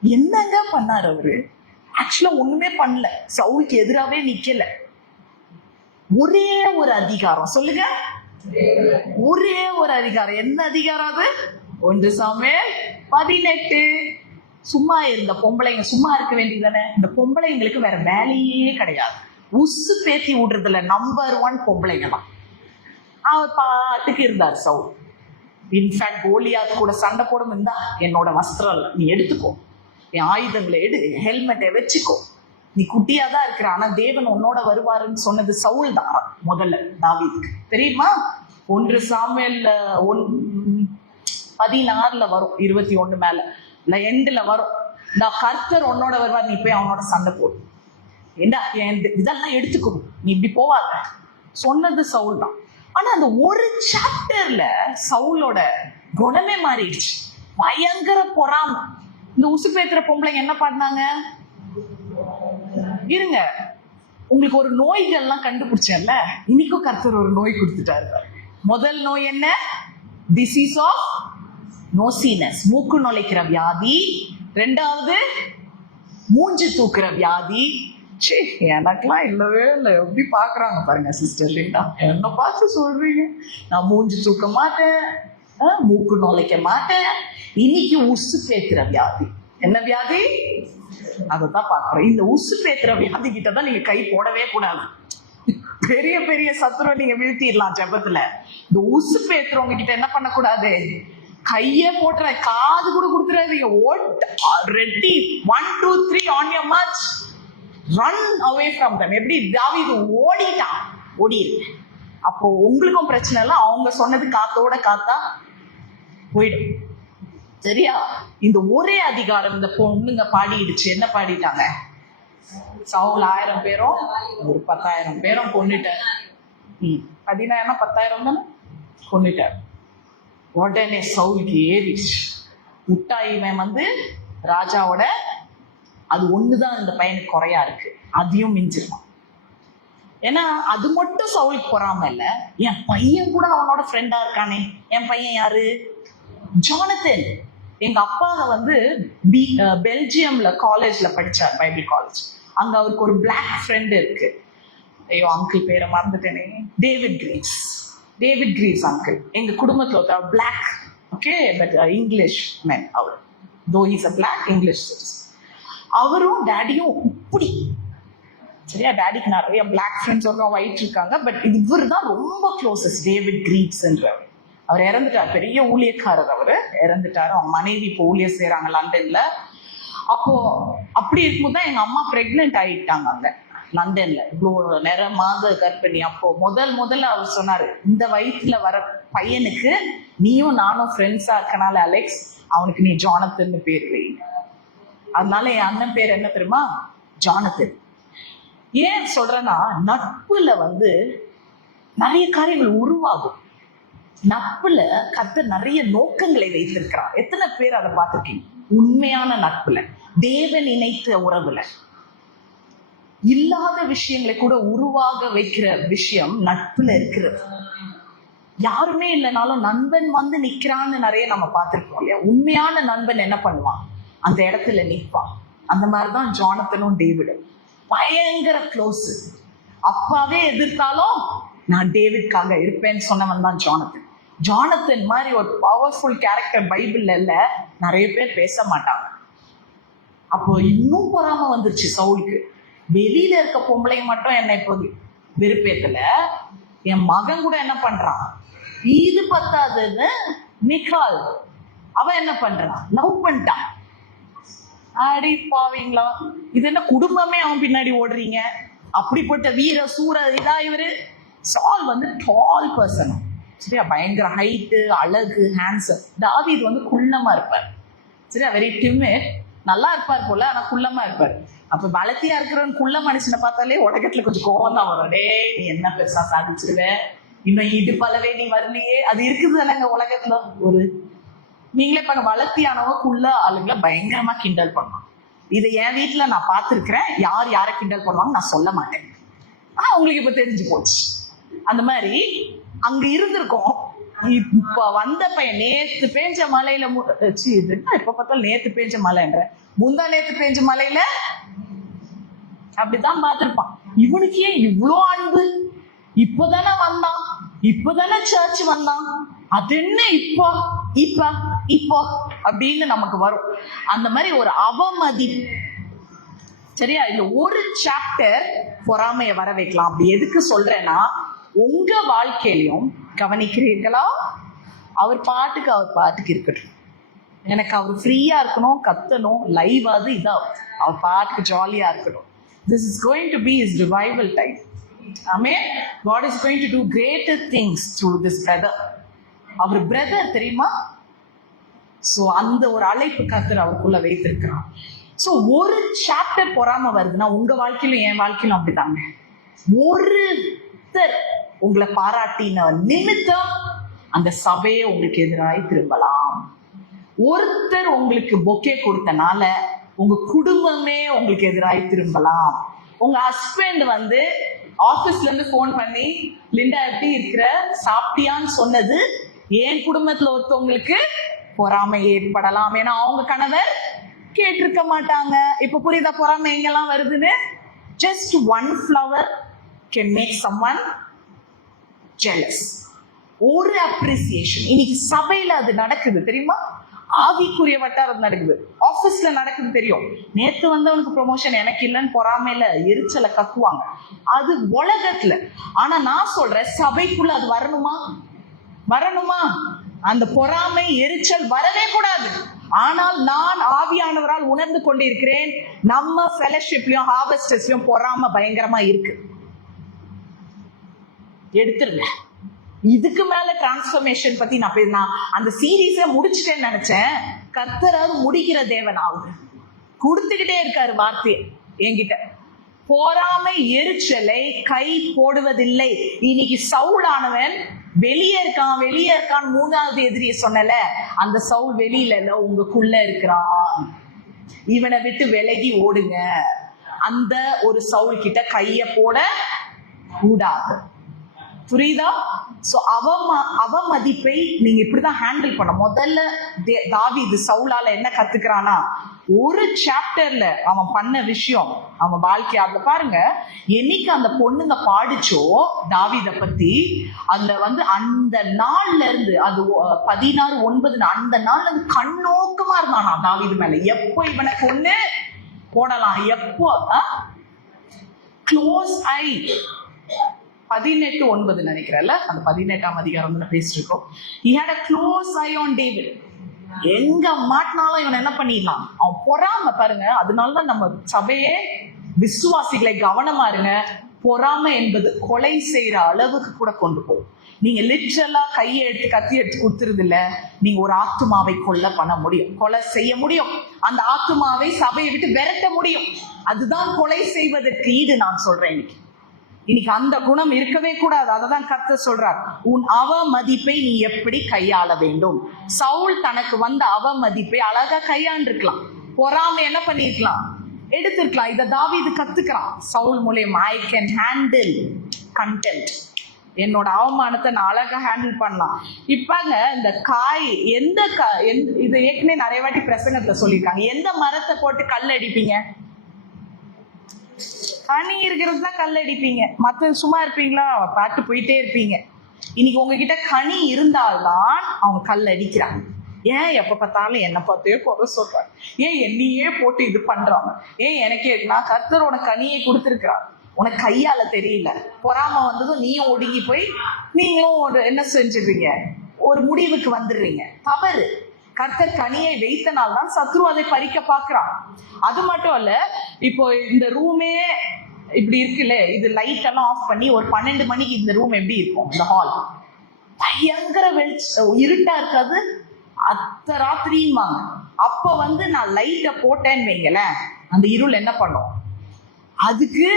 என்னங்க பண்ணாரு அவரு? ஆக்சுவலா ஒண்ணுமே பண்ணல, சவுலுக்கு எதிராவே நிக்கல. ஒரே ஒரு அதிகாரம் சொல்லுங்க, ஒரே ஒரு அதிகாரம். என்ன அதிகாரம் அது? 1 சாமுவேல் 18. சும்மா இருந்த பொம்பளைங்க சும்மா இருக்க வேண்டியதானே. இந்த பொம்பளைங்களுக்கு வேற வேலையே கிடையாது, உசு பேத்தி விடுறதுல நம்பர் 1 பொம்பளைங்க தான். அவர் பாட்டுக்கு இருந்தார் சவுல். இன்ஃபேக்ட் கோலியாத் கூட சண்டை போடும், இருந்தா என்னோட வஸ்திரம் நீ எடுத்துக்கோ, என் ஆயுதங்களை எடு, ஹெல்மெட்டை வச்சுக்கோ, நீ குட்டியாதான் இருக்கிற, ஆனா தேவன் உன்னோட வருவாருன்னு சொன்னது சவுல் தான் முதல்ல தாவீதுக்கு. தெரியுமா? 1 சாமுவேல் 16 வரும், 21 மேல இல்ல எண்டுல வரும், இந்த கர்த்தர் உன்னோட வருவார், நீ போய் அவனோட சண்டை போடு, என்ன இதெல்லாம் எடுத்துக்கணும், நீ இப்படி போவாத சொன்னது சவுல் தான். ஆனா அந்த ஒரு சாப்டர்ல சவுலோட குணமே மாறிடுச்சு. பயங்கர பொறாம. இந்த உசுப்பேத்துற பொம்பளைங்க என்ன பண்ணாங்க, இருங்க உங்களுக்கு ஒரு நோய்கள்லாம் கண்டுபிடிச்சேன்ல, இன்னைக்கும் கர்த்தர் ஒரு நோய் கொடுத்துட்டாரு. முதல் நோய் என்ன? டிசீஸ் ஆஃப் நோசினஸ், மூக்கு நுழைக்கிற வியாதி. 2வது மூஞ்சி தூக்குற வியாதி. எனக்கெல்லாம் இல்லவே இல்லை. எப்படி பாக்குறாங்க பாருங்க சிஸ்டர், என்ன பார்த்து சொல்றீங்க? நான் மூஞ்சி தூக்க மாட்டேன், மூக்கு நுழைக்க மாட்டேன். இன்னைக்கு உசு பேத்துற வியாதி. என்ன வியாதி? அதைத்தான் பாக்குறோம். இந்த உசு பேத்துற வியாதி கிட்டதான் நீங்க கை போடவே கூடாது. பெரிய பெரிய சத்துருவை நீங்க வீழ்த்திடலாம் ஜெபத்துல. இந்த உசு பேத்துறவங்க கிட்ட என்ன பண்ணக்கூடாது, கைய போட்டுற, காது கூட கொடுத்துறாதீங்க. Ready 1 2 3 on your march, run away from them. எப்படி தாவீது ஓடிட்டான், ஓடிருக்கு. அப்போ உங்களுக்கும் பிரச்சனை இல்லை, அவங்க சொன்னது காத்தோட காத்தா போயிடும். சரியா? இந்த ஒரே அதிகாரம் இந்த பொண்ணுங்க பாடிடுச்சு. என்ன பாடிட்டாங்க? சவுல் 1000 பேரும் ஒரு 10,000 பேரும் கொண்டுட்டார். 10,000 10,000 தானே கொண்டுட்டார். உடனே சவுலுக்கு ஏறிடுச்சு. முட்டா இவன் வந்து ராஜாவோட, அது ஒண்ணுதான் இந்த பையனுக்கு குறையா இருக்கு, அதையும் மிஞ்சிருக்கான். ஏன்னா அது மட்டும் சவுலுக்கு பொறாம இல்ல, என் பையன் கூட அவனோட ஃப்ரெண்டா இருக்கானே. என் பையன் யாரு? ஜானத்தன். எங்க அப்பாவை வந்து பெல்ஜியம்ல காலேஜ்ல படிச்சார், பைபிள் காலேஜ். அங்க அவருக்கு ஒரு பிளாக் ஃப்ரெண்ட் இருக்கு. ஐயோ அங்கிள் பேரை மறந்துட்டேனே, டேவிட் கிரீவ்ஸ் அங்கிள். எங்க குடும்பத்துல black, okay, but English man அவர், though is a black English. அவரும் டேடியும் இப்படி, சரியா? டேடிக்கு நிறைய பிளாக் ஃப்ரெண்ட்ஸ் இருக்காங்க, ஒயிட் இருக்காங்க, பட் இவர் தான் ரொம்ப க்ளோசஸ்ட், டேவிட் கிரீவ்ஸ் என்றவர். அவர் இறந்துட்டார், பெரிய ஊழியக்காரர். அவரு இறந்துட்டாரு. அவங்க மனைவி இப்போ ஊழியர் செய்யறாங்க லண்டன்ல. அப்போ அப்படி இருக்கும்போது தான் எங்க அம்மா பிரெக்னென்ட் ஆயிட்டாங்க அங்க லண்டன்ல. இவ்வளோ நேரம் மாத கர்ப்பிணி. அப்போ முதல்ல அவர் சொன்னாரு, இந்த வயிற்றுல வர பையனுக்கு நீயும் நானும் ஃப்ரெண்ட்ஸா இருக்கனால அலெக்ஸ், அவனுக்கு நீ ஜானத்தன் பேர் வை. அதனால என் அண்ணன் பேர் என்ன தெரியுமா? ஜானத்தன். ஏன் சொல்றேன்னா, நட்புல வந்து நிறைய காரியங்கள் உருவாகும். நட்புல கர்த்தர் நிறைய நோக்கங்களை வைத்திருக்கிறார். எத்தனை பேர் அதை பார்த்திருக்கீங்க? உண்மையான நட்புல, தேவன் இணைத்த உறவுல இல்லாத விஷயங்களை கூட உருவாக வைக்கிற விஷயம் நட்புல இருக்கிறது. யாருமே இல்லைனாலும் நண்பன் வந்து நிக்கிறான்னு நிறைய நம்ம பார்த்திருக்கோம் இல்லையா? உண்மையான நண்பன் என்ன பண்ணுவான்? அந்த இடத்துல நிற்பான். அந்த மாதிரிதான் ஜானத்தனும் டேவிடும் பயங்கர க்ளோஸ். அப்பாவே எதிர்த்தாலும் நான் டேவிட்காக இருப்பேன்னு சொன்னவன் தான் ஜானத்தன். ஜானத்தன் மாதிரி ஒரு பவர்ஃபுல் கேரக்டர் பைபிள்ல இல்ல, நிறைய பேர் பேச மாட்டாங்க. அப்போ இன்னும் பொறாம வந்துருச்சு சவுலுக்கு. வெளியில இருக்க பொம்பளைங்க மட்டும் என்ன இப்போ வெறுப்பேத்துல, என் மகன் கூட என்ன பண்றான்? இது பத்தாதுன்னு மிகால் அவன் என்ன பண்றான்? லவ் பண்ணிட்டான். அடி பாவீங்களா, இது என்ன குடும்பமே அவன் பின்னாடி ஓடுறீங்க? அப்படிப்பட்ட வீர சூர இதா இவரு. சால் வந்து டால் பர்சன், சரியா? பயங்கர ஹைட்டு, அழகு, ஹேண்ட்ஸம். தாவீது வந்து குள்ளமா இருப்பார், சரியா? வெரி டிமிட், நல்லா இருப்பார் போல, ஆனா குள்ளமா இருப்பார். அப்ப பலத்தியா இருக்கிறவன் குள்ள மனுஷனை பார்த்தாலே உலகத்துல கொஞ்சம் கோவம் தான் வரும். டே, நீ என்ன பெருசா சாதிச்சிருவ, இன்னும் இது பலவே நீ வரலையே, அது இருக்குது தானங்க உலகத்துல. ஒரு நீங்களே பாருங்க, வளர்த்தியானவங்க குள்ள ஆளுங்களை பயங்கரமா கிண்டல் பண்ணுவாங்க. இதை என் வீட்டுல நான் பார்த்திருக்கிறேன். யாரை கிண்டல் பண்ணுவாங்க நான் சொல்ல மாட்டேன், ஆனா உங்களுக்கு இப்ப தெரிஞ்சு போச்சு. அந்த மாதிரி அங்க இருந்திருக்கோம். இப்ப வந்த பையன் நேத்து பேஞ்ச மலையில எப்ப பார்த்தாலும் நேத்து பேஞ்ச மலைன்ற, முந்தா நேத்து பேஞ்ச மலையில அப்படித்தான் பார்த்திருப்பான். இவனுக்கு ஏன் இவ்வளோ அன்பு? இப்பதானே வந்தான், இப்பதானே சர்ச் வந்தான், அது என்ன இப்போ இப்போ இப்போ அப்படின்னு நமக்கு வரும். அந்த மாதிரி ஒரு அவமதி, சரியா? இந்த ஒரு சாப்டர் பொறாமைய வர வைக்கலாம். அப்படி எதுக்கு சொல்றேன்னா, உங்க வாழ்க்கையிலையும் கவனிக்கிறீர்களா? அவர் பாட்டுக்கு இருக்கட்டும், எனக்கு அவர் ஃப்ரீயா இருக்கணும், கத்தணும், லைவ் அது இதாகும், அவர் பாட்டுக்கு ஜாலியா இருக்கட்டும். This is going to be his revival time. Amen. God is going to do greater things through this brother. அவர் பிரதர் தெரியுமா? சோ அந்த ஒரு அழைப்பு கர்த்தர் அவருக்குள்ள வைத்திருக்கிறான். சோ ஒரு சாப்டர் பொறாம வருதுன்னா, உங்க வாழ்க்கையிலும் என் வாழ்க்கையிலும் அப்படித்தாங்க. ஒருத்தர் உங்களை பாராட்டின நிமித்தம் அந்த சபையே உங்களுக்கு எதிராய் திரும்பலாம். ஒருத்தர் உங்களுக்கு பொக்கே கொடுத்தனால உங்க குடும்பமே உங்களுக்கு எதிராய் திரும்பலாம். உங்க ஹஸ்பண்ட் வந்து ஆபீஸ்ல இருந்து போன் பண்ணி, லிண்டா எப்படி இருக்கிற, சாப்பிட்டியான்னு சொன்னது என் குடும்பத்துல ஒருத்தவங்களுக்கு பொறாமை ஏற்படலாம். ஏன்னா அவங்க கணவர் கேட்டிருக்க மாட்டாங்க. இப்ப புரியுதா பொறாமை எங்கெல்லாம் வருதுன்னு? Just one flower can make someone jealous. ஒரு அப்ரிசியேஷன். இன்னைக்கு சபையில அது நடக்குது தெரியுமா? ஆவிக்குரிய வட்டாரம் நடக்குது, ஆபீஸ்ல நடக்குது தெரியும். நேத்து வந்தவனுக்கு ப்ரொமோஷன் எனக்கு இல்லைன்னு பொறாமையில எரிச்சலை கக்குவாங்க. அது உலகத்துல. ஆனா நான் சொல்றேன், சபைக்குள்ள அது வரணுமா? அந்த பொறாமை எரிச்சல் வரவே கூடாது. ஆனால் நான் ஆவியானவரால் உணர்ந்து கொண்டிருக்கிறேன், நம்ம ஃபெலோஷிப்லயும் ஹார்வெஸ்டர்ஸ்லயும் பொறாமை பயங்கரமா இருக்கு. எடுத்துருங்க. இதுக்கு மேல டிரான்ஸ்பர்மேஷன் பத்தி நான் அந்த சீரீஸ முடிச்சுட்டேன்னு நினைச்சேன். கர்த்தராவது முடிக்கிற தேவன் ஆகுது, கொடுத்துக்கிட்டே இருக்காரு வார்த்தை என்கிட்ட. பொறாமை எரிச்சலை கை போடுவதில்லை. இன்னைக்கு சவுலானவன் வெளியே இருக்கான். மூணாவது எதிரிய சொன்னல, அந்த சவுல் வெளியில இல்ல, உங்களுக்குள்ள இருக்கிறான். இவனை விட்டு விலகி ஓடுங்க. அந்த ஒரு சவுல் கிட்ட கைய போட கூடாது. புரியுதா? சோ அவமதிப்பை நீங்க இப்படிதான் ஹேண்டில் பண்ண. முதல்ல தாவீது சவுலால என்ன கத்துக்கிறானா, ஒரு சாப்டர்ல அவன் பண்ண விஷயம், அவன் வாழ்க்கைய அதுல பாருங்க. என்னைக்கு அந்த பொண்ணுங்க பாடிச்சோ தாவீத பத்தி, அதுல வந்து அந்த நாள்ல இருந்து, அது 16:9, அந்த நாள்ல இருந்து கண்ணோக்கமா இருந்தானா தாவீது மேல. எப்போ இவனை கொண்டு போடலாம், எப்போ க்ளோஸ் ஐ. 18:9 நினைக்கிறேன்ல, அந்த 18ஆம் அதிகாரம் பேசிட்டு இருக்கோம். He had a close eye on David. எங்க மாட்டினாலும் இவன் என்ன பண்ணிடலாம், அவன் பொறாம பாருங்க. அதனாலதான் நம்ம சபையே விசுவாசிகளை கவனமா இருங்க. பொறாமை என்பது கொலை செய்யற அளவுக்கு கூட கொண்டு போகும். நீங்க லிட்டரலா கையை எடுத்து கத்தி எடுத்து கொடுத்துருது இல்ல, நீங்க ஒரு ஆத்துமாவை கொலை பண்ண முடியும், கொலை செய்ய முடியும், அந்த ஆத்துமாவை சபையை விட்டு விரட்ட முடியும். அதுதான் கொலை செய்வதற்கு ஈடு. நான் சொல்றேன் இன்னைக்கு அந்த குணம் இருக்கவே கூடாது. அததான் கர்த்தர் சொல்றார், உன் அவமதிப்பை நீ எப்படி கையாள வேண்டும். சவுல் தனக்கு வந்த அவமதிப்பை அழகா கையாண்டிருக்கலாம், பொறாமை என்ன பண்ணிருக்கலாம், எடுத்திருக்கலாம். இதை தாவீது கத்துக்கிறான் சவுல் மூலியமா. ஐ கேன் ஹேண்டில் கண்டென்ட், என்னோட அவமானத்தை நான் அழகா ஹேண்டில் பண்ணலாம். இப்பங்க இந்த காய் எந்த இது ஏற்கனவே நிறைய வாட்டி பிரசங்கத்துல சொல்லியிருக்காங்க, எந்த மரத்தை போட்டு கல் அடிப்பீங்க? கனி இருக்கிறது தான் கல் அடிப்பீங்க, மற்ற சும்மா இருப்பீங்களா, பார்த்து போயிட்டே இருப்பீங்க. இன்னைக்கு உங்ககிட்ட கனி இருந்தால்தான் அவங்க கல் அடிக்கிறாங்க. ஏன் எப்ப பார்த்தாலும் என்ன பார்த்தே குறை சொல்றாங்க, ஏன் என்னையே போட்டு இது பண்றாங்க, ஏன் எனக்கே, நான் கர்த்தர் உனக்கு கனியை கொடுத்துருக்கிறான், உனக்கு கையால தெரியல. பொறாம வந்ததும் நீயும் ஒடுங்கி போய் நீங்களும் ஒரு என்ன செஞ்சிடுறீங்க, ஒரு முடிவுக்கு வந்துடுறீங்க. தவறு. கர்த்தர் கனியை வைத்தனால்தான் சத்ரு அதை பறிக்க பாக்குறான். அது மட்டும் இல்ல, இப்போ இந்த ரூமே இப்படி இருக்குல்ல, இது லைட் எல்லாம் ஆஃப் பண்ணி ஒரு 12 மணிக்கு இந்த ரூம் எப்படி இருக்கும், இந்த ஹால் பயங்கர இருட்டா இருக்காது, அத்த ராத்திரியுமாங்க. அப்ப நான் லைட்டை போட்டேன்னு வைங்களேன், அந்த இருள் என்ன பண்ணும், அதுக்கு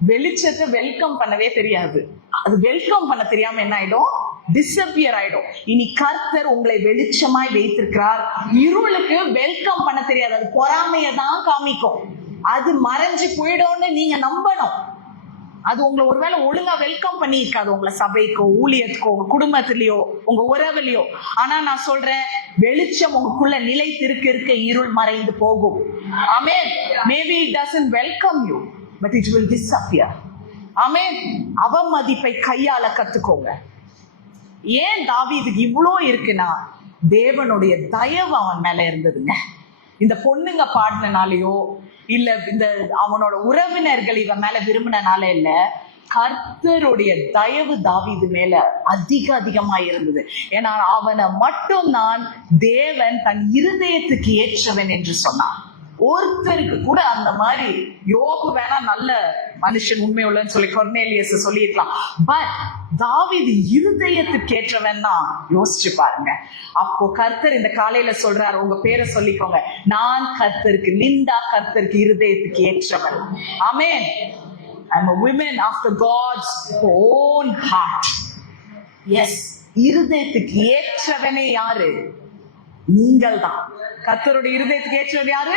வெளிச்சத்தை வெல்கம் பண்ணவே தெரியாது. அது வெல்கம் பண்ண தெரியாம என்ன ஆயிடும், டிஸப்பியர் ஆயிடும். இனி கர்த்தர் உங்களை வெளிச்சமாய் வைத்திருக்கிறார். இருளுக்கு வெல்கம் பண்ண தெரியாது, அது பொறாமையை தான் காமிக்கும். அது மறைஞ்சு போயிடும்னு நீங்க நம்பணும். அது உங்களை ஒருவேளை ஒழுங்கா வெல்கம் பண்ணி இருக்காது, உங்களை சபைக்கோ ஊழியத்துக்கோ உங்க குடும்பத்திலயோ உங்க உறவுலையோ. ஆனா நான் சொல்றேன், வெளிச்சம் உங்களுக்குள்ள நிலைத்திருக்க இருக்க இருள் மறைந்து போகும். ஆமென். Maybe it doesn't welcome you, but it will disappear. ஆமென். அவமதிப்பை கையாள கத்துக்கோங்க. ஏன் தாவீதுக்கு இவ்வளோ இருக்குன்னா, தேவனுடைய தயவு அவன் மேல இருந்ததுங்க. இந்த பொண்ணுங்க பாடினாலேயோ இல்ல இந்த அவனோட உறவினர்கள் இவன் மேல விரும்பினால இல்ல, கர்த்தருடைய தயவு தாவீது மேல அதிகமா இருந்தது. ஏன்னா அவனை மட்டும்தான் தேவன் தன் இருதயத்துக்கு ஏற்றவன் என்று சொன்னான். ஒருத்தருக்கு கூட அந்த மாதிரி, யோபு வேணா நல்ல மனுஷன் உண்மை உள்ளன்னு சொல்லி கொர்னேலியஸ் சொல்லியிருக்கலாம், பட் தாவீது இருதயத்துக்கு ஏற்றவன் தான். யோசிச்சு பாருங்க. அப்போ கர்த்தர் இந்த காலையில சொல்றாரு, உங்க பேரை சொல்லிக்கோங்க, நான் கர்த்தருக்கு, லிண்டா கர்த்தருக்கு இருதயத்துக்கு ஏற்றவன். ஆமென். I'm a woman after God's own heart. Yes, இருதயத்துக்கு ஏற்றவனே யாரு? நீங்கள் தான். கர்த்தருடைய இருதயத்துக்கு ஏற்றவர் யாரு?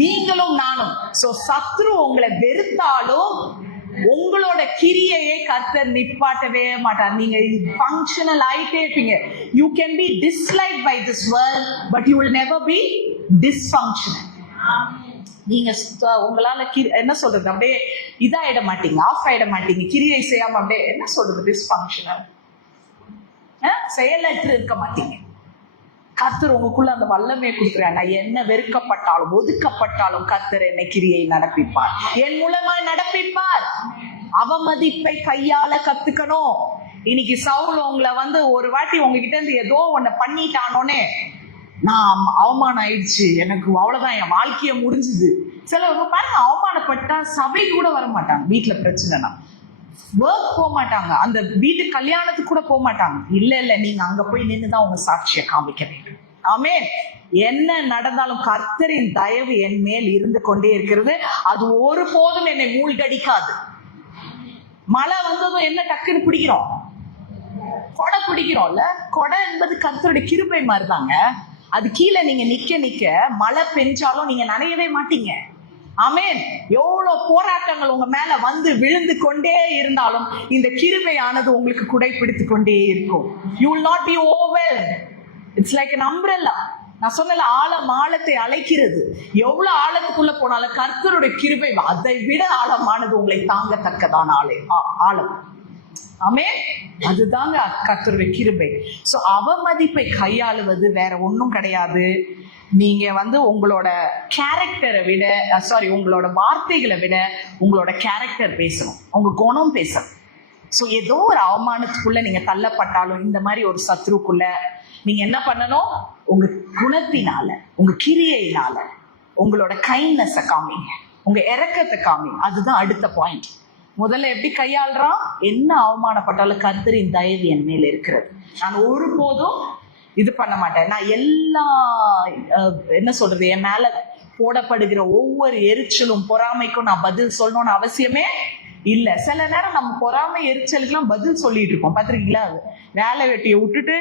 நீங்களும் நானும். சோ சத்ரு உங்களை வெறுத்தாலும் உங்களோட கிரியையை கர்த்தர் நிப்பாட்டவே மாட்டார். நீங்க ஃபங்க்ஷனல் ஆயிட்டே இருப்பீங்க. You can be disliked by this world, but you will never be dysfunctional. நீங்க உங்களால என்ன சொல்றது, அப்படியே இதாயிட மாட்டீங்க, ஆஃப் ஆயிட மாட்டீங்க, கிரியை செய்யாம அப்படியே என்ன சொல்றது, டிஸ்ஃபங்க்ஷனல், செயலற்று இருக்க மாட்டீங்க. கர்த்தர் உங்களுக்குள்ள அந்த வல்லமையை கொடுக்குறாங்க. என்ன வெறுக்கப்பட்டாலும் ஒதுக்கப்பட்டாலும் கர்த்தர் என்னை கிரியை நடப்பிப்பார், என் மூலமா நடப்பிப்பார். அவமதிப்பை கையால கத்துக்கணும். இன்னைக்கு சவுல் உங்களை ஒரு வாட்டி உங்ககிட்ட இருந்து ஏதோ ஒன்ன பண்ணிட்டானோனே, நான் அவமானம் ஆயிடுச்சு, எனக்கு அவ்வளவுதான், என் வாழ்க்கைய முடிஞ்சுது. சிலவங்க பாருங்க, அவமானப்பட்டா சபை கூட வர மாட்டாங்க. வீட்டுல பிரச்சனைனா ஒர்க் போக மாட்டாங்க, அந்த வீட்டு கல்யாணத்துக்கு கூட போக மாட்டாங்க. இல்ல நீங்க அங்க போய் நின்றுதான் உங்க சாட்சியை காமிக்க வேண்டும். ஆமென். என்ன நடந்தாலும் கர்த்தரின் தயவு என் மேல் இருந்து கொண்டே இருக்கிறது. அது ஒருபோதும் என்னை மூழ்கடிக்காது. மழை வந்ததும் என்ன டக்குன்னு பிடிக்கிறோம், கொடை பிடிக்கிறோம்ல. கொடை என்பது கர்த்தருடைய கிருபை மாதிரிதாங்க. அது கீழே நீங்க நிக்க மழை பெஞ்சாலும் நீங்க நனையவே மாட்டீங்க. ஆமென். எவ்வளவு போராட்டங்கள் உங்க மேல விழுந்து கொண்டே இருந்தாலும் இந்த கிருபையானது உங்களுக்கு குடை பிடித்து கொண்டே இருக்கும். You will not be overwhelmed. It's like an umbrella. நான் சொன்னல, ஆழத்தை அழைக்கிறது. எவ்வளவு ஆழத்துக்குள்ள போனாலும் கர்த்தருடைய கிருபை அதை விட ஆழமானது, உங்களை தாங்கத்தக்கதான ஆழம். ஆமென். அதுதாங்க கர்த்தருடைய கிருபை. சோ அவமதிப்பை கையாளுவது வேற ஒண்ணும் கிடையாது. நீங்க உங்களோட கேரக்டரை விட, உங்களோட வார்த்தைகளை விட உங்களோட கேரக்டர் பேசணும், உங்க குணம் பேசணும். ஸோ ஏதோ ஒரு அவமானத்துக்குள்ள நீங்க தள்ளப்பட்டாலும், இந்த மாதிரி ஒரு சத்ருக்குள்ள நீங்க என்ன பண்ணணும்? உங்க குணத்தினால, உங்க கிரியையினால உங்களோட கைண்ட்னஸ காமிங்க, உங்க இரக்கத்தை காமிங்க. அதுதான் அடுத்த பாயிண்ட். முதல்ல எப்படி கையாளுறான்? என்ன அவமானப்பட்டாலும் கர்த்தரின் தயவு என் மேல இருக்கிறது, நான் ஒருபோதும் இது பண்ண மாட்டேன். நான் எல்லா என்ன சொல்றது, என் மேல போடப்படுகிற ஒவ்வொரு எரிச்சலும் பொறாமைக்கும் நான் பதில் சொல்லணும்னு அவசியமே இல்ல. சில நேரம் நம்ம பொறாமை எரிச்சலுக்குலாம் பதில் சொல்லிட்டு இருக்கோம், பாத்திருக்கீங்களா? வேலை வெட்டியை விட்டுட்டு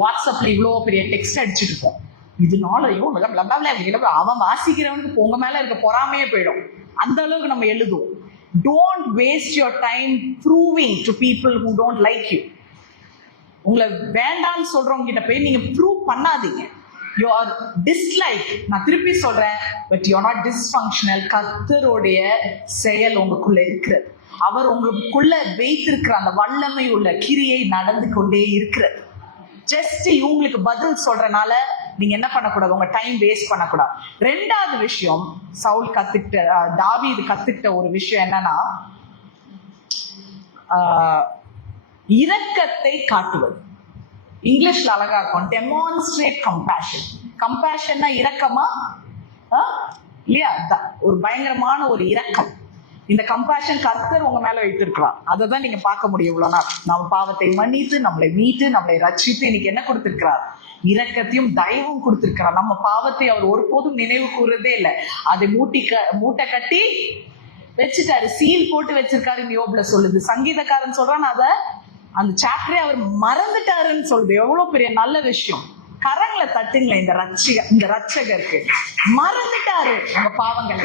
வாட்ஸ்அப்ல இவ்வளோ பெரிய டெக்ஸ்ட் அடிச்சுட்டு இருப்போம். இதனாலயும் அவன் வாசிக்கிறவனுக்கு உங்க மேல இருக்க பொறாமையே போயிடும். அந்த அளவுக்கு நம்ம எழுதுவோம். Don't waste your time proving to people who don't like you. உங்களை வேண்டான்னு சொல்றவங்க கிட்ட போய் நீங்க ப்ரூவ் பண்ணாதீங்க. You are disliked. நான் திருப்பி சொல்றேன், but you are not dysfunctional. கர்த்தருடைய செயல் உங்களுக்குள்ள இருக்கிறது. அவர் உங்களுக்குள்ள வைத்திருக்கிற அந்த வல்லமை உள்ள கிரியை நடந்து கொண்டே இருக்கிறது. ஜஸ்ட் இவங்களுக்கு பதில் சொல்றனால நீங்க என்ன பண்ணக்கூடாது? உங்க டைம் வேஸ்ட் பண்ணக்கூடாது. ரெண்டாவது விஷயம், சவுல் தாவீது கத்துக்கிட்ட ஒரு விஷயம் என்னன்னா, இரக்கத்தை காட்டுவது. இங்கிலீஷ்ல அழகா இருக்கும், டெமான்ஸ்ட்ரேட் கம்பேஷன். கம்பேஷன்னா இரக்கமா இல்லையா? ஒரு பயங்கரமான ஒரு இரக்கம். இந்த கம்பேஷன் கர்த்தர் உங்க மேல வைத்திருக்கிறார். அதை தான் நீங்க பார்க்க முடியும். இவ்வளவு நாள் நம்ம பாவத்தை மன்னித்து நம்மளை மீட்டு நம்மளை ரட்சித்து இன்னைக்கு என்ன கொடுத்திருக்கிறார்? இரக்கத்தையும் தயவும் கொடுத்திருக்கிறார். நம்ம பாவத்தை அவர் ஒருபோதும் நினைவு கூறுறதே இல்லை. அதை மூட்டை கட்டி வச்சுட்டாரு, சீல் போட்டு வச்சிருக்காரு. யோபுல சொல்லுது. சங்கீதக்காரன் சொல்றான், அத அந்த சாப்டரே அவர் மறந்துட்டாருன்னு சொல்லுது. எவ்வளவு பெரிய நல்ல விஷயம். கரங்களை தட்டுங்களேன் இந்த ரட்சகருக்கு. மறந்துட்டாரு உங்க பாவங்களை.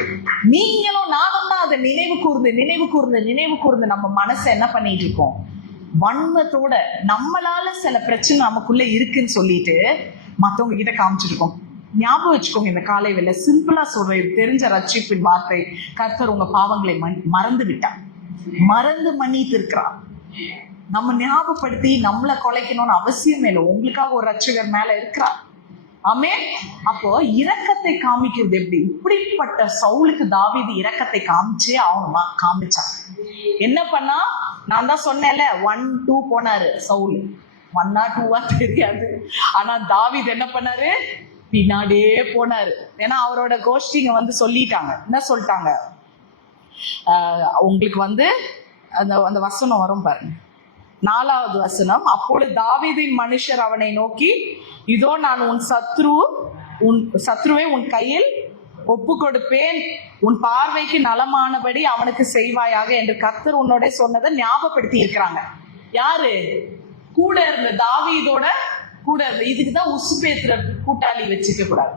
நீங்களும் நானும் தான் அதை நினைவு கூர்ந்து நம்ம மனசை என்ன பண்ணிட்டு இருக்கோம்? வன்மத்தோட நம்மளால சில பிரச்சனை நமக்குள்ள இருக்குன்னு சொல்லிட்டு மத்தவங்க கிட்ட காமிச்சிட்டு இருக்கோம். ஞாபகம் வச்சுக்கோங்க, இந்த காலை வேளை சிம்பிளா சொல்றேன், தெரிஞ்ச ரட்சிப்பின் வார்த்தை, கர்த்தர் உங்க பாவங்களை மறந்து விட்டார், மறந்து மன்னித்து இருக்கிறார். நம்ம ஞாபகப்படுத்தி நம்மளை குலைக்கணும்னு அவசியம் இல்லை. உங்களுக்காக ஒரு ரட்சகர் மேல இருக்கிறார். ஆமென். அப்போ இரக்கத்தை காமிக்கிறது எப்படி? இப்படிப்பட்ட சவுலுக்கு தாவீது இரக்கத்தை காமிச்சே அவன் காமிச்சான். என்ன பண்ணா? நான் தான் சொன்னேன்ல, 1, 2 போனாரு சவுல். 1 or 2 தெரியாது. ஆனா தாவீது என்ன பண்ணாரு? பின்னாடியே போனாரு. ஏன்னா அவரோட கோஷ்டிங்க வந்து சொல்லிட்டாங்க. என்ன சொல்லிட்டாங்க? உங்களுக்கு அந்த வசனம் வரும் பாருங்க, 4வது வசனம். அப்பொழுது தாவீதின் மனுஷர் அவனை நோக்கி, இதோ நான் உன் சத்ருவை உன் கையில் ஒப்பு கொடுப்பேன், உன் பார்வைக்கு நலமானபடி அவனுக்கு செய்வாயாக என்று கர்த்தர் உன்னோட சொன்னதை ஞாபகப்படுத்தி இருக்கிறாங்க. யாரு? கூட இருந்த தாவீதோட கூட இருந்த. இதுக்குதான் உசுப்பேத்துற கூட்டாளி வச்சுக்க கூடாது.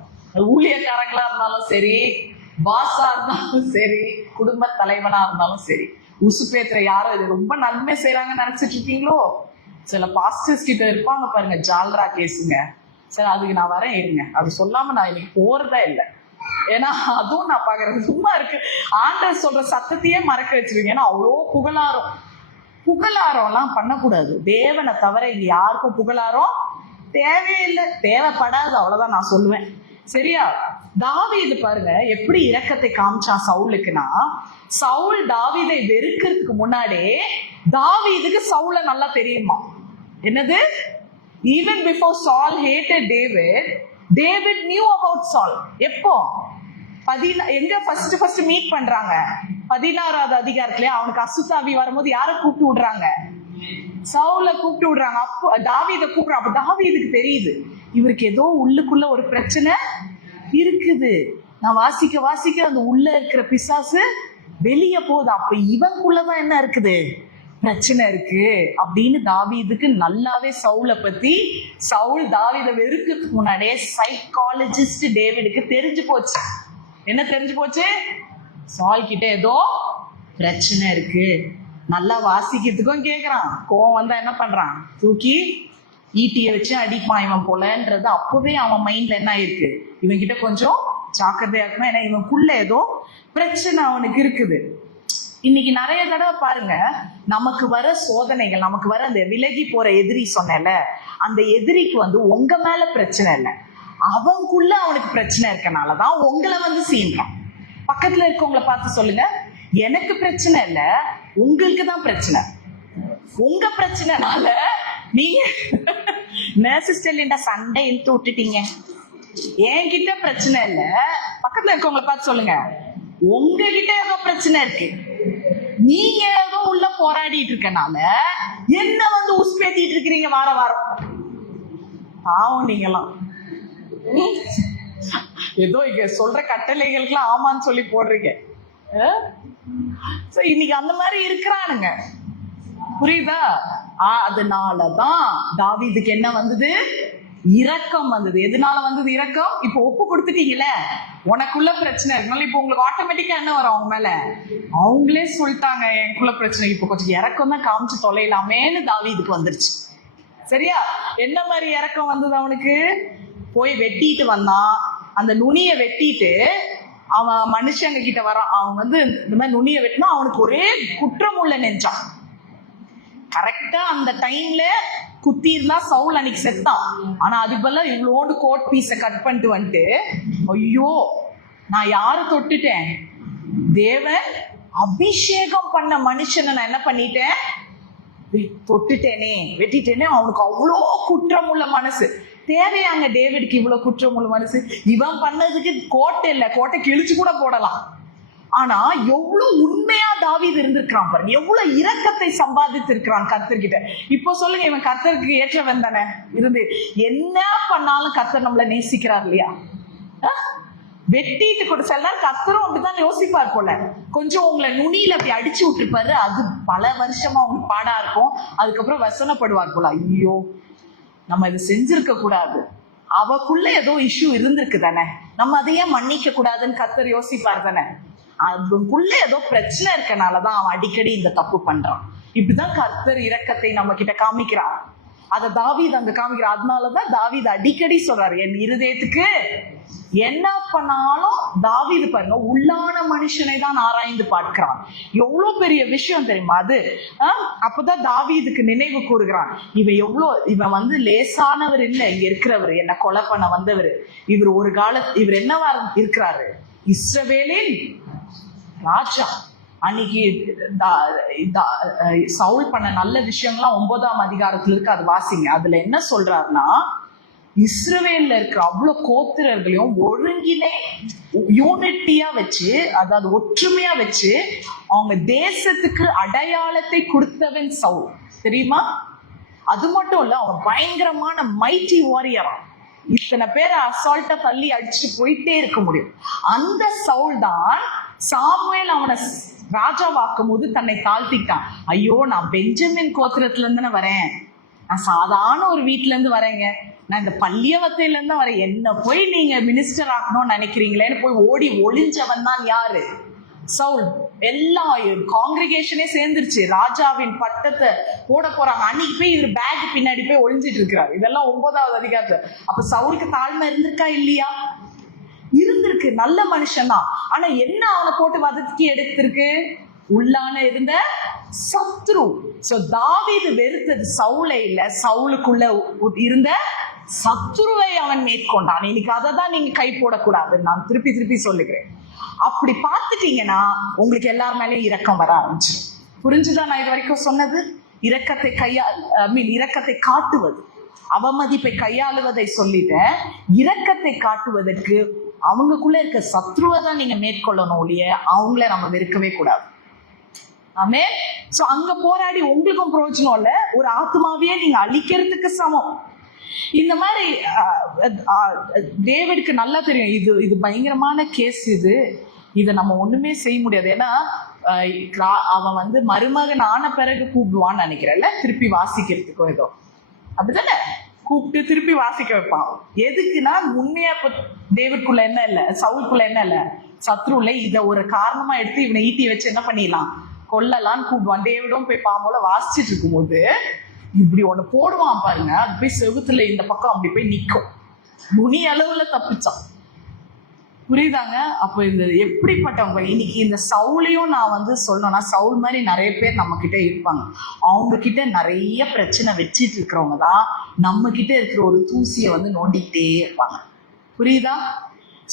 ஊழியக்காரங்களா இருந்தாலும் சரி, பாஸா இருந்தாலும் சரி, குடும்ப தலைவனா இருந்தாலும் சரி, உசுப்பேத்துற யாரும் இது ரொம்ப நன்மை செய்யறாங்கன்னு நினைச்சிட்டு இருக்கீங்களோ? சில பாஸ்டர்ஸ் கிட்ட இருப்பாங்க பாருங்க, ஜால்ரா கேஸுங்க. சரி, அதுக்கு நான் வரேன் இருங்க, அது சொல்லாம நான் இன்னைக்கு போறதா இல்லை. ஏன்னா அதுவும் நான் பாக்குறேன். சும்மா இருக்கு, ஆண்டவர் சொல்ற சத்தத்தையே மறக்க வச்சிருக்கீங்க. ஏன்னா அவ்வளோ புகழாரம் எல்லாம் பண்ணக்கூடாது. தேவனை தவிர இங்க யாருக்கும் புகழாரம் தேவையில்லை, தேவைப்படாது. அவ்வளவுதான் நான் சொல்லுவேன். சரியா? தாவீது பாருங்க எப்படி இரக்கத்தை காமிச்சான் சவுலுக்குன்னா, சவுல் தாவீதை வெறுக்கிறதுக்கு முன்னாடி தாவீதுக்கு சவுல நல்லா தெரியுமா? என்னது? Even before Saul hated David, David knew about Saul. எப்போ? எங்க ஃபர்ஸ்ட் மீட் பண்றாங்க? 16வது அதிகாரத்துல அவனுக்கு அசுத்தாவி வரும்போது யாரை கூப்பிட்டு விடுறாங்க? சவுல கூப்பிட்டு விடுறாங்க. அப்போ தாவீதை கூப்பிடுறான். அப்ப தாவீதுக்கு தெரியுது, இவருக்கு ஏதோ உள்ளுக்குள்ள ஒரு பிரச்சனை இருக்குது. நான் வாசிக்க அந்த உள்ள இருக்கிற பிசாசு வெளியே போகுது. அப்ப இவனுக்குள்ளதான் என்ன இருக்குது? பிரச்சனை இருக்கு அப்படின்னு தாவீதுக்கு நல்லாவே சவுலை பத்தி, சவுல் தாவீதை வெறுக்கிறதுக்கு முன்னாடியே சைக்காலஜிஸ்ட் டேவிடுக்கு தெரிஞ்சு போச்சு. என்ன தெரிஞ்சு போச்சு? சால் கிட்ட ஏதோ பிரச்சனை இருக்கு. நல்லா வாசிக்கிறதுக்கும் கேட்கறான். கோவம் வந்தா என்ன பண்றான்? தூக்கி ஈட்டியை வச்சு அடிப்பான் இவன் போலன்றது அப்பவே அவன் மைண்ட்ல என்ன ஆயிருக்கு? இவன் கிட்ட கொஞ்சம் ஜாக்கிரதையா இருக்கணும். ஏன்னா இவனுக்குள்ள ஏதோ பிரச்சனை அவனுக்கு இருக்குது. இன்னைக்கு நிறைய தடவை பாருங்க, நமக்கு வர சோதனைகள், நமக்கு வர அந்த விலகி போற எதிரி சொன்னேன்ல, அந்த எதிரிக்கு உங்க மேல பிரச்சனை இல்லை, அவனுக்குள்ள அவனுக்கு பிரச்சனை இருக்கனாலதான் உங்களை சீன்றான். பக்கத்துல இருக்கவங்களை பார்த்து சொல்லுங்க, எனக்கு பிரச்சனை இல்லை, உங்களுக்கு தான் பிரச்சனை. உங்க பிரச்சனைனால நீங்க என்ன சிஸ்டர் லிண்டா சண்டை இழுத்து விட்டுட்டீங்க? என்கிட்ட பிரச்சனை இல்ல, பக்கத்துல இருக்கவங்களை பார்த்து சொல்லுங்க, உங்ககிட்ட ஏதோ பிரச்சனை இருக்கு. நீங்க ஏதோ உள்ள போராடிட்டு இருக்கனால என்ன வந்து உஸ்பேத்திட்டு இருக்கிறீங்க வார வாரம். பாவம் நீங்கலாம். ஏதோ இங்க சொல்ற கட்டளைகளுக்கெல்லாம் ஆமான்னு சொல்லி போடுறீங்க. இன்னைக்கு அந்த மாதிரி இருக்கிறானுங்க, புரியுதா? அதனாலதான் தாவீதுக்கு என்ன வந்தது? இரக்கம் வந்தது. எதனால வந்தது இரக்கம்? இப்ப ஒப்பு கொடுத்துட்டீங்கல்ல, உனக்குள்ள பிரச்சனை இருக்குனால இப்ப உங்களுக்கு ஆட்டோமேட்டிக்கா என்ன வரும் அவங்க மேல? அவங்களே சொல்லிட்டாங்க எனக்குள்ள பிரச்சனை, இப்ப கொஞ்சம் இறக்கம் தான் காமிச்சு தொலைலாமேன்னு தாவீதுக்கு வந்துருச்சு. சரியா? என்ன மாதிரி இறக்கம் வந்தது அவனுக்கு? போய் வெட்டிட்டு வந்தான், அந்த நுனிய வெட்டிட்டு அவன் மனுஷங்க கிட்ட வரான். அவன் வந்து இந்த மாதிரி நுனிய வெட்டினா அவனுக்கு ஒரே குற்றம் உள்ள நெஞ்சான். கரெக்டா அந்த டைம்ல குத்தி இருந்தா சவுல் அன்னைக்கு செத்தான். ஆனா அதுபோல இவ்வளோடு கோட் பீஸ கட் பண்ணிட்டு வந்துட்டு, ஐயோ நான் யார தொட்டுட்டேன்? தேவன் அபிஷேகம் பண்ண மனுஷனை நான் என்ன பண்ணிட்டேன்? தொட்டுட்டேனே, வெட்டிட்டேனே. அவனுக்கு அவ்வளோ குற்றம் உள்ள மனசு. தேவையாங்க டேவிடுக்கு இவ்வளவு குற்றம் உள்ள மனசு? இவன் பண்ணதுக்கு கோட்டை இல்ல, கோட்டை கிழிச்சு கூட போடலாம். ஆனா எவ்வளவு உண்மையா தாவீது இருந்திருக்கிறான் பாருங்க, எவ்வளவு இரக்கத்தை சம்பாதித்து இருக்கிறான் கர்த்தர்கிட்ட. இப்போ சொல்லுங்க, இவன் கர்த்தருக்கு ஏற்றவன் தானே இருந்து என்ன பண்ணாலும் கர்த்தர் நம்மள நேசிக்கிறார் இல்லையா? வெட்டிட்டு கூட சில நேரம் கர்த்தரும் அப்படிதான் யோசிப்பார் போல. கொஞ்சம் உங்களை நுனியில அப்படி அடிச்சு விட்டுருப்பாரு, அது பல வருஷமா உங்களுக்கு பாடா இருக்கும். அதுக்கப்புறம் வசனப்படுவார் போல, ஐயோ நம்ம இது செஞ்சிருக்க கூடாது, அவக்குள்ள ஏதோ இஷ்யூ இருந்திருக்கு தானே, நம்ம அதையே மன்னிக்க கூடாதுன்னு கர்த்தர் யோசிப்பார் தானே. அதுக்குள்ள ஏதோ பிரச்சனை இருக்கனாலதான் அவன் அடிக்கடி இந்த தப்பு பண்றான். இப்படிதான் கர்த்தர் இரக்கத்தை நம்ம கிட்ட காமிக்கிறான். அத தாவீது அங்க காமிக்கிறான். அதனாலதான் தாவீது அடிக்கடி சொல்றாரு, என் இருதயத்துக்கு என்ன பண்ணாலும். தாவீது பாருங்க, உள்ளான மனுஷனை தான் ஆராய்ந்து பார்க்கிறான். எவ்வளவு பெரிய விஷயம் தெரியுமா அது? அப்பதான் தாவீதுக்கு நினைவு கூறுகிறான், இவன் வந்து லேசானவர் இல்லை, இங்க இருக்கிறவர், என்ன கொலை பண்ண வந்தவர். இவர் ஒரு இவர் என்னவா இருக்கிறாரு? இஸ்ரவேலின் ராஜா. அன்னைக்கு சவுல் பண்ண நல்ல விஷயம்லாம் 9ஆம் அதிகாரத்துல இருக்கு, அது வாசிங்க. அதுல என்ன சொல்றாருன்னா, இஸ்ரவேல்ல இருக்கிற அவ்வளவு கோத்திரர்களையும் ஒருங்கிணை யூனிட்டியா வச்சு, அதாவது ஒற்றுமையா வச்சு அவங்க தேசத்துக்கு அடையாளத்தை கொடுத்தவன் சவுல், தெரியுமா? அது மட்டும் இல்ல, அவன் பயங்கரமான மைட்டி வாரியரா. இத்தனை பேரை அசால்ட்டா தள்ளி அடிச்சுட்டு போயிட்டே இருக்க முடியும். அந்த சவுல் தான் சாமுவேல் அவனை ராஜாவாக்கும் போது தன்னை தாழ்த்திட்டான். ஐயோ நான் பெஞ்சமின் கோத்திரத்துல இருந்து வரேன், நான் சாதாரண ஒரு வீட்டுல இருந்து வரேங்க, நான் இந்த பள்ளியவத்தையில இருந்து வரேன், என்ன போய் நீங்க மினிஸ்டர் ஆக்கணும்னு நினைக்கிறீங்களேன்னு போய் ஓடி ஒளிஞ்சவன் தான் யாரு? சவுல். எல்லா காங்கிரிகேஷனே சேர்ந்துருச்சு, ராஜாவின் பட்டத்தை போட போறாங்க. அன்னைக்கு போய் இவர் பேக் பின்னாடி போய் ஒளிஞ்சிட்டு இருக்கிறாரு. இதெல்லாம் 9ஆவது அதிகாரத்துல. அப்ப சவுலுக்கு தாழ்மை இருந்திருக்கா இல்லையா? இருந்திருக்கு. நல்ல மனுஷன் தான். ஆனா என்ன அவனை போட்டு வதக்கி எடுத்திருக்கு? உள்ளான இருந்த சத்ரு. சோ தாவீது வெறுத்தது சவுலை இல்ல, சவுலுக்குள்ள இருந்த சத்ருவை அவன் மேற்கொண்டான். இன்னைக்கு அதை தான் நீங்க கை போடக்கூடாதுன்னு நான் திருப்பி திருப்பி சொல்லுகிறேன். அப்படி பார்த்துட்டீங்கன்னா உங்களுக்கு எல்லார் மேலேயும் இரக்கம் வர ஆரம்பிச்சு. புரிஞ்சுதான் நான் இது வரைக்கும் சொன்னது? இரக்கத்தை இரக்கத்தை காட்டுவது, அவமதிப்பை கையாளுவதை சொல்லிட்டேன். இரக்கத்தை காட்டுவதற்கு அவங்களுக்குள்ள இருக்க சத்ருவை தான் நீங்க மேற்கொள்ளணும் ஒழிய அவங்கள நம்ம வெறுக்கவே கூடாது. ஆமே. சோ அங்க போராடி உங்களுக்கும் பிரயோஜனம் இல்ல, ஒரு ஆத்மாவையே நீங்க அழிக்கிறதுக்கு சமம். இந்த மாதிரி டேவிடுக்கு நல்லா தெரியும், இது பயங்கரமான கேஸ், இதை நம்ம ஒண்ணுமே செய்ய முடியாது. ஏன்னா அவன் வந்து மருமகன் ஆன பிறகு கூப்பிடுவான்னு நினைக்கிறேன்ல, திருப்பி வாசிக்கிறதுக்கோ ஏதோ அப்படிதானே கூப்பிட்டு திருப்பி வாசிக்க வைப்பான். எதுக்குன்னா உண்மையா இப்ப டேவிட்குள்ள என்ன இல்ல, சவுலுக்குள்ள என்ன இல்ல, சத்ரு இல்ல. இத ஒரு காரணமா எடுத்து இவனை ஈட்டி வச்சு என்ன பண்ணிடலாம், கொல்லலான்னு கூப்பிடுவான். டேவிடும் போய் பாம்போல வாசிச்சுட்டு இருக்கும் போது இப்படி ஒண்ணு போடுவான் பாருங்க, அது போய் செவுத்துல இந்த பக்கம் அப்படி போய் நிக்கும். நுனி அளவுல தப்பிச்சான். புரியுதாங்க? அப்போ இந்த எப்படிப்பட்டவங்க இன்னைக்கு இந்த சவுலையும் நான் வந்து சொல்லணும்னா, சவுல் மாதிரி நிறைய பேர் நம்ம கிட்ட இருப்பாங்க. அவங்க கிட்ட நிறைய பிரச்சனை வச்சிட்டு இருக்கிறவங்க தான் நம்ம கிட்ட இருக்கிற ஒரு தூசியை வந்து நோண்டிக்கிட்டே இருப்பாங்க. புரியுதா?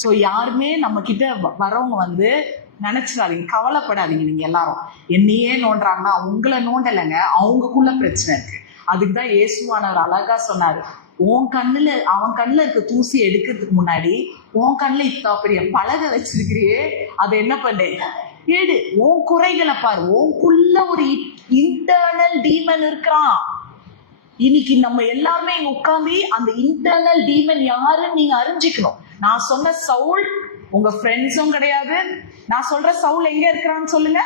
ஸோ யாருமே நம்ம கிட்ட வரவங்க வந்து நினைச்சிடாதீங்க, கவலைப்படாதீங்க. நீங்க எல்லாரும் என்னையே நோண்டுறாங்கன்னா உங்களை நோண்டலைங்க, அவங்களுக்குள்ள பிரச்சனை இருக்கு. அதுக்குதான் இயேசுவானவர் அழகா சொன்னாரு, உன் கண்ணுல அவன் கண்ணுல இருக்க தூசி எடுக்கிறதுக்கு முன்னாடி உன் கண்ணுல இத்தா பெரிய பலகை வச்சிருக்கிறியே, அதை என்ன பண்ணு, எடு. உன் குறைகளை பாரு. உனக்குள்ள ஒரு இன்டர்னல் டீமன் இருக்கிறான். இன்னைக்கு நம்ம எல்லாருமே இங்க உட்காந்து அந்த இன்டர்னல் டீமன் யாருன்னு நீங்க அறிஞ்சிக்கணும். நான் சொன்ன சவுல் உங்க ஃப்ரெண்ட்ஸும் கிடையாது. நான் சொல்ற சவுல் எங்க இருக்கிறான்னு சொல்லுங்க.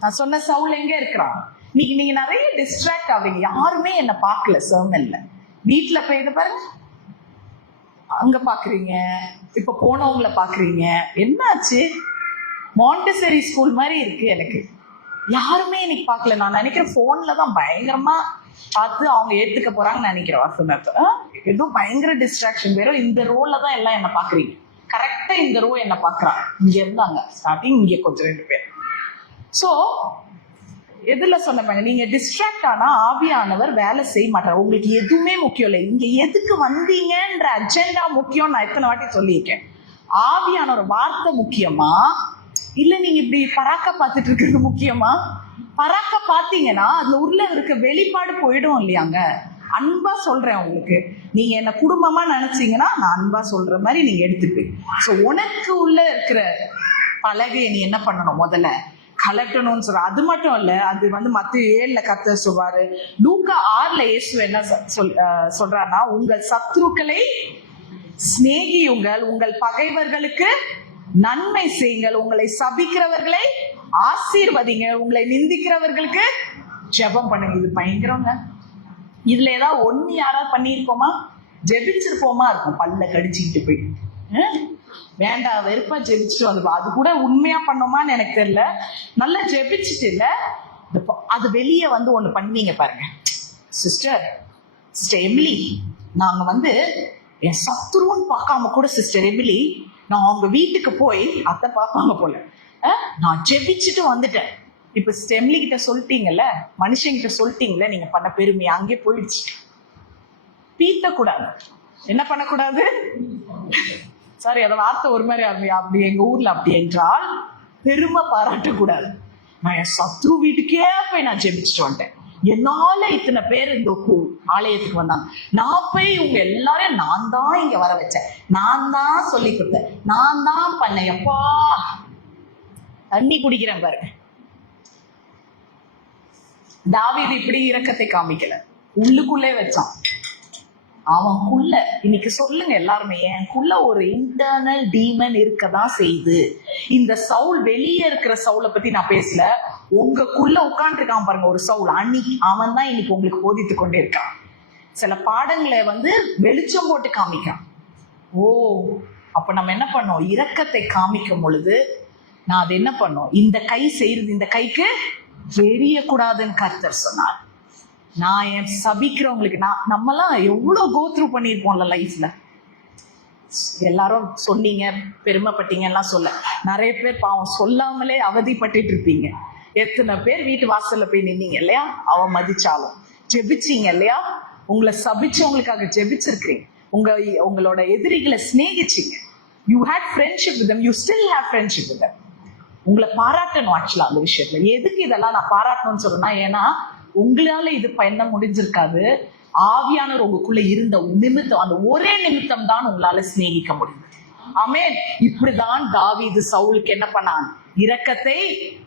நான் சொன்ன சவுல் எங்க இருக்கிறான்? இன்னைக்கு நீங்க நிறைய டிஸ்ட்ராக்ட் ஆகுறீங்க. யாருமே என்ன பார்க்கல சர்மன்ல. வீட்டுல போய் இதை பாருங்க, அங்க பாக்குறீங்க, இப்ப போனவங்கள பாக்குறீங்க. என்னாச்சு? மாண்டசரி ஸ்கூல் மாதிரி இருக்கு எனக்கு. யாருமே இன்னைக்கு பார்க்கல. நான் நினைக்கிறேன் போன்ல தான் பயங்கரமா பார்த்து அவங்க ஏத்துக்க போறாங்கன்னு நினைக்கிறேன். வசனத்தை ஏதோ பயங்கர டிஸ்ட்ராக்ஷன். வெறும் இந்த ரோல தான் எல்லாம் என்ன பாக்குறீங்க. கரெக்டா இந்த ரோ என்ன பாக்குறான். இங்க இருந்தாங்க ஸ்டார்டிங், இங்க கொஞ்சம் 2 பேர். சோ எதுல சொன்ன, நீங்க டிஸ்ட்ராக்ட் ஆனா ஆவியானவர் வேலை செய்ய மாட்டார். உங்களுக்கு எதுவுமே முக்கியம் இல்லை. இங்க எதுக்கு வந்தீங்கன்ற அஜெண்டா முக்கியம். நான் எத்தனை வாட்டி சொல்லியிருக்கேன். ஆவியானவர் வார்த்தை முக்கியமா, இல்ல நீங்க இப்படி பராக்க பார்த்துட்டு இருக்கிறது முக்கியமா? பராக்க பார்த்தீங்கன்னா அதுல உள்ள இருக்க வெளிப்பாடு போயிடும் இல்லையாங்க. அன்பா சொல்றேன் உங்களுக்கு. நீங்க என்ன குடும்பமா நினைச்சீங்கன்னா நான் அன்பா சொல்ற மாதிரி நீங்க எடுத்துப்பீங்க. ஸோ உனக்கு உள்ள இருக்கிற பலகையை நீ என்ன பண்ணணும்? முதல்ல கலட்டணும்னு சொல்ற. அது மட்டும் இல்ல, அது மத்தேயு 7 கர்த்தர் சொல்வாரு. லூக்கா 6 இயேசு என்ன சொல்றாருன்னா, உங்கள் சத்துருக்களை சிநேகியுங்கள், உங்கள் பகைவர்களுக்கு நன்மை செய்யுங்கள், உங்களை சபிக்கிறவர்களை ஆசீர்வதிங்க, உங்களை நிந்திக்கிறவர்களுக்கு ஜெபம் பண்ணுங்க. இது பயங்கரங்க. இதுல ஏதாவது ஒண்ணு யாராவது பண்ணியிருப்போமா? ஜெபிச்சிருப்போமா இருக்கும். பல்ல கடிச்சுக்கிட்டு போய் வேண்டாம் வெறுப்பா ஜெபிச்சுட்டு வந்து, அது கூட உண்மையா பண்ணோமான்னு எனக்கு தெரியல. நல்லா ஜெபிச்சுட்டு இல்ல, அது வெளியே ஒண்ணு பண்ணீங்க பாருங்க. சிஸ்டர் எமிலி, நாங்க என் சத்துருன்னு பார்க்காம கூட சிஸ்டர் எமிலி, நான் அவங்க வீட்டுக்கு போய் அத்தை பார்ப்பாங்க போல, நான் ஜெபிச்சுட்டு வந்துட்டேன். இப்ப சிஸ்டர் எமிலி கிட்ட சொல்லிட்டீங்கல்ல, மனுஷங்கிட்ட சொல்லிட்டீங்கல்ல, நீங்க பண்ண பெருமை அங்கே போயிடுச்சு. பீத்தக்கூடாது. என்ன பண்ணக்கூடாது? சாரி, அதை வார்த்தை ஒரு மாதிரி அப்படி எங்க ஊர்ல அப்படி என்றால் பெருமை பாராட்டக்கூடாது. நான் என் சத்ரு வீட்டுக்கே போய் நான் ஜெபிச்சுட்டு வந்துட்டேன். என்னால இத்தனை பேர் இந்த ஆலயத்துக்கு வந்தாங்க. நான் போய் இவங்க எல்லாரையும் நான் தான் இங்க வர வச்சேன், நான் தான் சொல்லி கொடுத்தேன், நான் தான் பண்ணேன். எப்பா தண்ணி குடிக்கிறேன் பாருங்க. தாவீது இப்படி இரக்கத்தை காமிக்கல, உள்ளுக்குள்ளே வச்சான். அவனுக்குள்ள இன்னைக்கு சொல்லுங்க எல்லாருமே, எனக்குள்ள ஒரு இன்டர்னல் டீமன் இருக்கதான் செய்யுது. இந்த சவுல் வெளியே இருக்கிற சவுலை பத்தி நான் பேசல, உங்களுக்குள்ள உட்காந்துருக்கான் பாருங்க ஒரு சவுல். அன்னைக்கு அவன் தான் இன்னைக்கு உங்களுக்கு போதித்து கொண்டே இருக்கான். சில பாடங்களை வெளிச்சம் போட்டு காமிக்கான். ஓ, அப்ப நம்ம என்ன பண்ணோம்? இரக்கத்தை காமிக்கும் பொழுது நான் அது என்ன பண்ணோம்? இந்த கை செய்யறது இந்த கைக்கு தெரியக்கூடாதுன்னு கர்த்தர் சொன்னார். நான் என் சபிக்கிறவங்களுக்கு, நம்மலாம் எவ்வளவு கோத்ரூ பண்ணியிருப்போம்ல லைஃப்ல. எல்லாரும் சொன்னீங்க, பெருமைப்பட்டீங்க எல்லாம் சொல்ல. நிறைய பேர் பாவம் சொல்லாமலே அவதிப்பட்டு இருப்பீங்க. எத்தனை பேர் வீட்டு வாசல்ல போய் நின்னீங்க இல்லையா? அவமதிச்சாலும் ஜெபிச்சீங்க இல்லையா? உங்களை சபிச்சவங்களுக்காக ஜெபிச்சிருக்கிறீங்க. உங்களோட எதிரிகளை சிநேகிச்சீங்க. You hate friendship with them, you still have friendship with them. உங்களை பாராட்டணும். ஆக்சுவலா அந்த விஷயத்துல எதுக்கு இதெல்லாம் நான் பாராட்டணும்னு சொல்றேன்னா, ஏன்னா உங்களால இது பண்ண முடிஞ்சிருக்காது. ஆவியானவர் உங்களுக்குள்ள இருந்த நிமித்தம், அந்த ஒரே நிமித்தம் தான் உங்களால சிநேகிக்க முடியும். ஆமென். இப்படிதான் தாவீது சவுலுக்கு என்ன பண்ணான்? இரக்கத்தை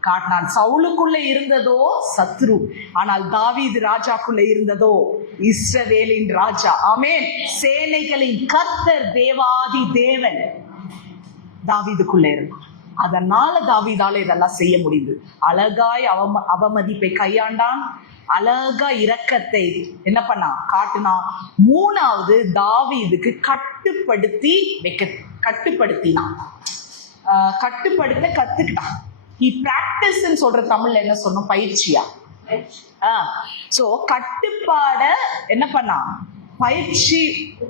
காட்டினான். சவுலுக்குள்ள இருந்ததோ சத்ரு, ஆனால் தாவீது ராஜாக்குள்ள இருந்ததோ இஸ்ரவேலின் ராஜா. ஆமென். சேனைகளின் கர்த்தர், தேவாதி தேவன் தாவீதுக்குள்ள இருந்தான். அதனால தாவீதால இதெல்லாம் செய்ய முடியுது. அழகாய் அவமதிப்பை கையாண்டான். அழகா இரக்கத்தை என்ன பண்ணா? காட்டுனான். மூணாவது, தாவீதுக்கு கட்டுப்படுத்தினான். கட்டுப்படுத்த கத்துக்கிட்டான். he practice ன்னு சொல்ற தமிழ்ல என்ன சொன்னோம்? பயிற்சியா. சோ கட்டுப்பாட என்ன பண்ணா? பயிற்சி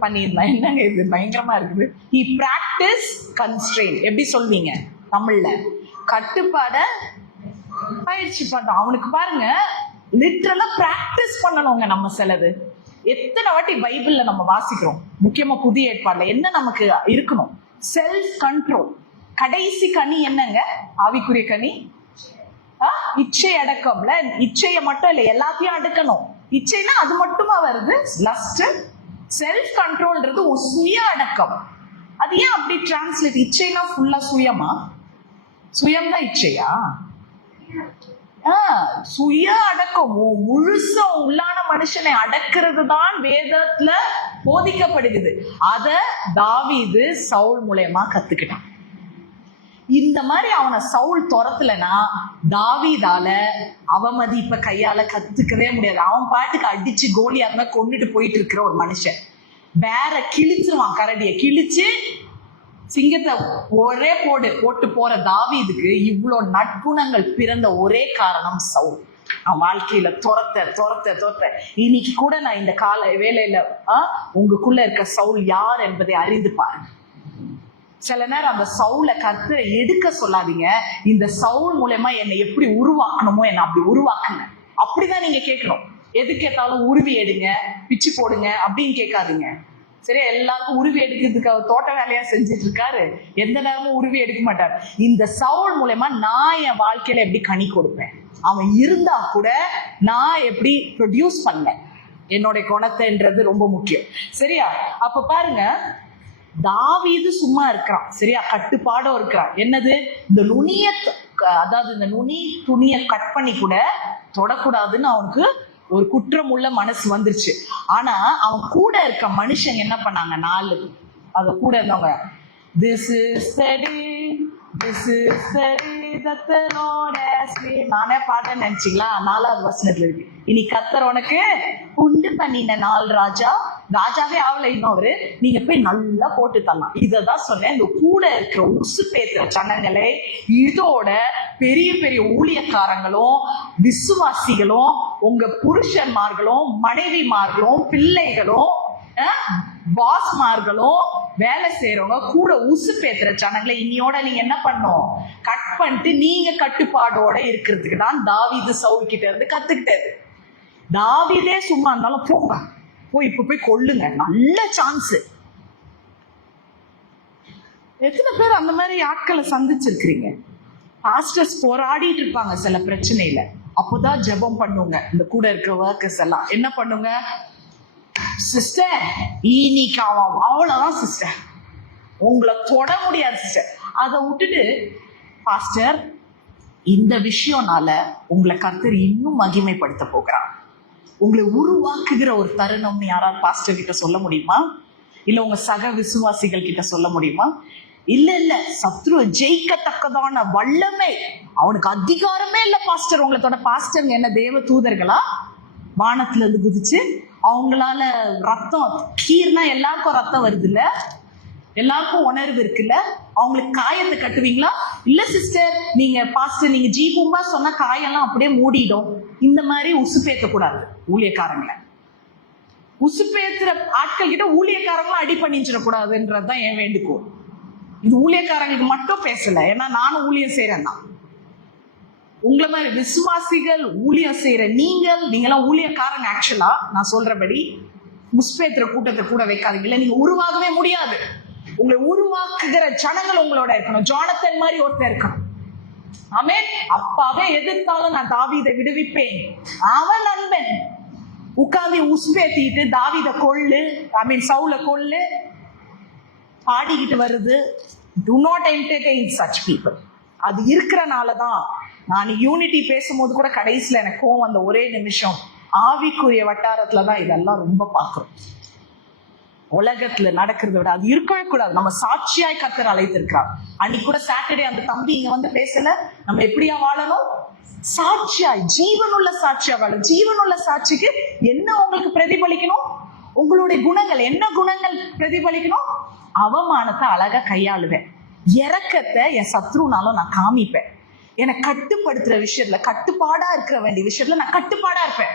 பண்ணியிருந்தான். என்னங்க இது பயங்கரமா இருக்குது. he practice constraint. எப்படி சொல்வீங்க தமிழ்ல? கட்டுப்பாட பயிற்சி பண்றான். அவனுக்கு பாருங்க, லிட்டரலா பிராக்டிஸ் பண்ணணுங்க. நம்ம சிலது எத்தனை வாட்டி பைபிள்ல நம்ம வாசிக்கிறோம், முக்கியமா புதிய ஏற்பாடுல என்ன நமக்கு இருக்கணும்? Self control. கடைசி கனி என்னங்க? ஆவிக்குரிய கனி இச்சை அடக்கம்ல. இச்சையை மட்டும் இல்லை, எல்லாத்தையும் அடக்கணும். இச்சைனா அது மட்டுமா வருது? லஸ்ட், செல்ஃப் கண்ட்ரோல்ன்றது ஒரு சுய அடக்கம். அது ஏன் அப்படி டிரான்ஸ்லேட்? இச்சைனா ஃபுல்லா சுயமா? சுயம் தான் இச்சையா? சுய அடக்கம், முழுசா உள்ளான மனுஷனை அடக்கிறது தான் வேதத்துல போதிக்கப்படுகிறது. அத தாவீது சவுல் மூலமா கத்துக்கிட்டான். இந்த மாதிரி அவனை சவுல் துரத்துலனா தாவீதால அவமதிப்ப கையால கத்துக்கவே முடியாது. அவன் பாட்டுக்கு அடிச்சு கோலியாத்மா கொண்டுட்டு போயிட்டு இருக்கிற ஒரு மனுஷன் வேற கிழிச்சிருவான், கரடியை கிழிச்சு சிங்கத்தை ஒரே போட்டு போற தாவீதுக்கு இவ்வளவு நற்குணங்கள் பிறந்த ஒரே காரணம் சவுல். அவன் வாழ்க்கையில துரத்த இன்னைக்கு கூட நான் இந்த கால வேலையில உங்களுக்குள்ள இருக்க சவுல் யார் என்பதை அறிந்து பாருங்க. சில நேரம் அந்த சவுலை கர்த்தரை எடுக்க சொல்லாதீங்க. இந்த சவுல் மூலமா என்னை எப்படி உருவாக்கணுமோ என்னை அப்படி உருவாக்குங்க, அப்படிதான் நீங்க கேட்கணும். எது கேட்டாலும் உருவி எடுங்க, பிச்சு போடுங்க அப்படின்னு கேட்காதீங்க. சரியா? எல்லாருக்கும் உருவி எடுக்கிறதுக்கு அவர் தோட்ட வேலையா செஞ்சுட்டு இருக்காரு, எந்த நேரமும் உருவி எடுக்க மாட்டார். இந்த சவுல் மூலமா நான் என் வாழ்க்கையில எப்படி கனி கொடுப்பேன், அவன் இருந்தா கூட நான் எப்படி ப்ரொடியூஸ் பண்ணேன் என்னோட குணத்தைன்றது ரொம்ப முக்கியம். சரியா? அப்ப பாருங்க, தாவீது சும்மா இருக்கிறான், சரியா? கட்டுப்பாடும் இருக்கிறான். என்னது? இந்த நுனிய, அதாவது இந்த நுனி துணிய கட் பண்ணி கூட தொடக்கூடாதுன்னு அவனுக்கு ஒரு குற்றம் உள்ள மனசு வந்துருச்சு. ஆனா அவன் கூட இருக்க மனுஷங்க என்ன பண்ணாங்க? 4 அத கூட இருந்தவங்க, this is the day, this is the day that the Lord has made. நானே பாட்டேன்னு நினைச்சீங்களா? 4வது வசனத்துல இருக்கு, இனி கர்த்தர் உனக்கு உண்டு பண்ணின நாள் ராஜா. ராஜாவே ஆவல இன்னும் அவரு, நீங்க போய் நல்லா போட்டு தரலாம். இததான் சொன்னேன். இந்த கூட இருக்கிற உசு பேத்துற சனங்களே, இதோட பெரிய பெரிய ஊழியக்காரங்களும் விசுவாசிகளும் உங்க புருஷன்மார்களும் மனைவிமார்களும் பிள்ளைகளும் பாஸ்மார்களும் வேலை செய்யறவங்க கூட உசு பேத்துற ஜனங்களை இன்னையோட நீங்க என்ன பண்ணும்? கட் பண்ணிட்டு நீங்க கட்டுப்பாடோட இருக்கிறதுக்கு தான் தாவீது சவுல் கிட்ட இருந்து கத்துக்கிட்டது. தாவீதே சும்மா இருந்தாலும் போய் இப்ப போய் கொல்லுங்க, நல்ல சான்ஸ். எத்தனை பேர் அந்த மாதிரி ஆட்களை சந்திச்சிருக்கிறீங்க? பாஸ்டர்ஸ் போராடிட்டு இருப்பாங்க சில பிரச்சனையில, அப்போதான் ஜெபம் பண்ணுங்க. இந்த கூட இருக்கிற ஒர்க்கர்ஸ் எல்லாம் என்ன பண்ணுங்க? சிஸ்டர் இன்னைக்கு அவ்வளவுதான் சிஸ்டர், உங்களை தொட முடியாது சிஸ்டர். அதை விட்டுட்டு பாஸ்டர் இந்த விஷயம்னால உங்களை கர்த்தர் இன்னும் மகிமைப்படுத்த போகிறார், உங்களை உருவாக்குகிற ஒரு தருணம்னு யாராவது பாஸ்டர் கிட்ட சொல்ல முடியுமா? இல்ல உங்க சக விசுவாசிகள் கிட்ட சொல்ல முடியுமா? இல்ல சத்ரு ஜெயிக்கத்தக்கதான வல்லமை அவனுக்கு அதிகாரமே இல்ல பாஸ்டர். உங்களோட பாஸ்டர் என்ன தேவ தூதர்களா? வானத்துல இருந்து குதிச்சு அவங்களால ரத்தம் கீர்னா எல்லாருக்கும் ரத்தம் வருது இல்ல, எல்லாருக்கும் உணர்வு இருக்குல்ல, அவங்களுக்கு காயத்தை கட்டுவீங்களா? இல்ல சிஸ்டர், நீங்க பாஸ்டர் நீங்க ஜீபும்பா சொன்ன காயெல்லாம் அப்படியே மூடிடும். இந்த மாதிரி உசுப்பேத்த கூடாது ஊழியக்காரங்களை. உசுப்பேத்துற ஆட்கள் கிட்ட ஊழியக்காரங்களும் அடி பண்ணிச்சிடக்கூடாதுன்றதுதான் என் வேண்டுகோள். இது ஊழியக்காரங்களுக்கு மட்டும் பேசல, ஏன்னா நானும் ஊழியம் செய்யறேன் தான். உங்களை மாதிரி விசுவாசிகள் ஊழியம் செய்யற நீங்களாம் ஊழியக்காரங்க. ஆக்சுவலா நான் சொல்றபடி முஸ்பேத்துற கூட்டத்தை கூட வைக்காதீங்கல்ல, நீங்க உருவாகவே முடியாது. உங்களை உருவாக்குகிற ஜனங்கள் உங்களோட இருக்கணும். ஜானத்தன் மாதிரி ஒருத்தர் இருக்கணும். ஆமென். அப்பாவே எதிர்த்தாலும் நான் தாவீதை விடுவிப்பேன், அவன் நண்பன். உட்கார்ந்து உஸ்பேத்திட்டு தாவீதை கொள்ளு, சவுல கொள்ளு பாடிக்கிட்டு வருது. Do not entertain such people. அது இருக்கிறனாலதான் நான் யூனிட்டி பேசும்போது கூட கடைசியில எனக்கு கோவம் அந்த ஒரே நிமிஷம், ஆவிக்குரிய வட்டாரத்துலதான் இதெல்லாம் ரொம்ப பாக்குறோம். உலகத்துல நடக்கிறத விட அது இருக்கவே கூடாது. நம்ம சாட்சியாய் கர்த்தர் அழைத்திருக்கிறார். அன்னைக்கு கூட சாட்டர்டே அந்த தம்பி இங்க வந்து பேசல, நம்ம எப்படியா வாழணும்? சாட்சியாய், ஜீவனுள்ள சாட்சியா வாழணும். ஜீவனுள்ள சாட்சிக்கு என்ன உங்களுக்கு பிரதிபலிக்கணும்? உங்களுடைய குணங்கள் என்ன குணங்கள் பிரதிபலிக்கணும்? அவமானத்தை அழகா கையாளுவேன், இரக்கத்தை என் சத்ருனாலும் நான் காமிப்பேன், என்னை கட்டுப்படுத்துற விஷயத்துல கட்டுப்பாடா இருக்கிற வேண்டிய விஷயத்துல நான் கட்டுப்பாடா இருப்பேன்.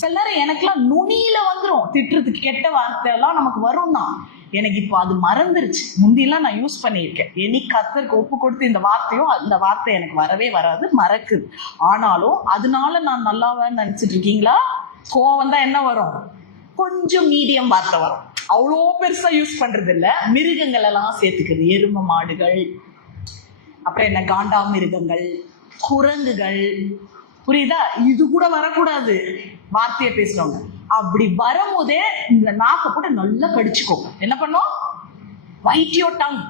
சில நேரம் எனக்குலாம் நுனியில வந்துடும் திட்டுறதுக்கு, கெட்ட வார்த்தை எல்லாம் நமக்கு வரும் தான். எனக்கு இப்போ அது மறந்துருச்சு. முந்தியெல்லாம் நான் யூஸ் பண்ணியிருக்கேன். என்னைக்கு கர்த்தருக்கு ஒப்பு கொடுத்து இந்த வார்த்தையோ அந்த வார்த்தை எனக்கு வரவே வராது, மறக்குது. ஆனாலும் அதனால நான் நல்லாவேன்னு நினைச்சிட்டு இருக்கீங்களா? கோவம் தான் என்ன வரும்? கொஞ்சம் மீடியம் வார்த்தை வரும், அவ்வளோ பெருசா யூஸ் பண்றது இல்ல. மிருகங்கள் எல்லாம் சேர்த்துக்குது, எரும மாடுகள், அப்புறம் என்ன காண்டா மிருகங்கள், குரங்குகள், புரியுதா? இது கூட வரக்கூடாது வார்த்தையை பேசுறவங்க. அப்படி வரும்போதே இந்த நாக்கை போட்டு நல்லா கடிச்சுக்கோங்க. என்ன பண்ணும்? Wide your tongue.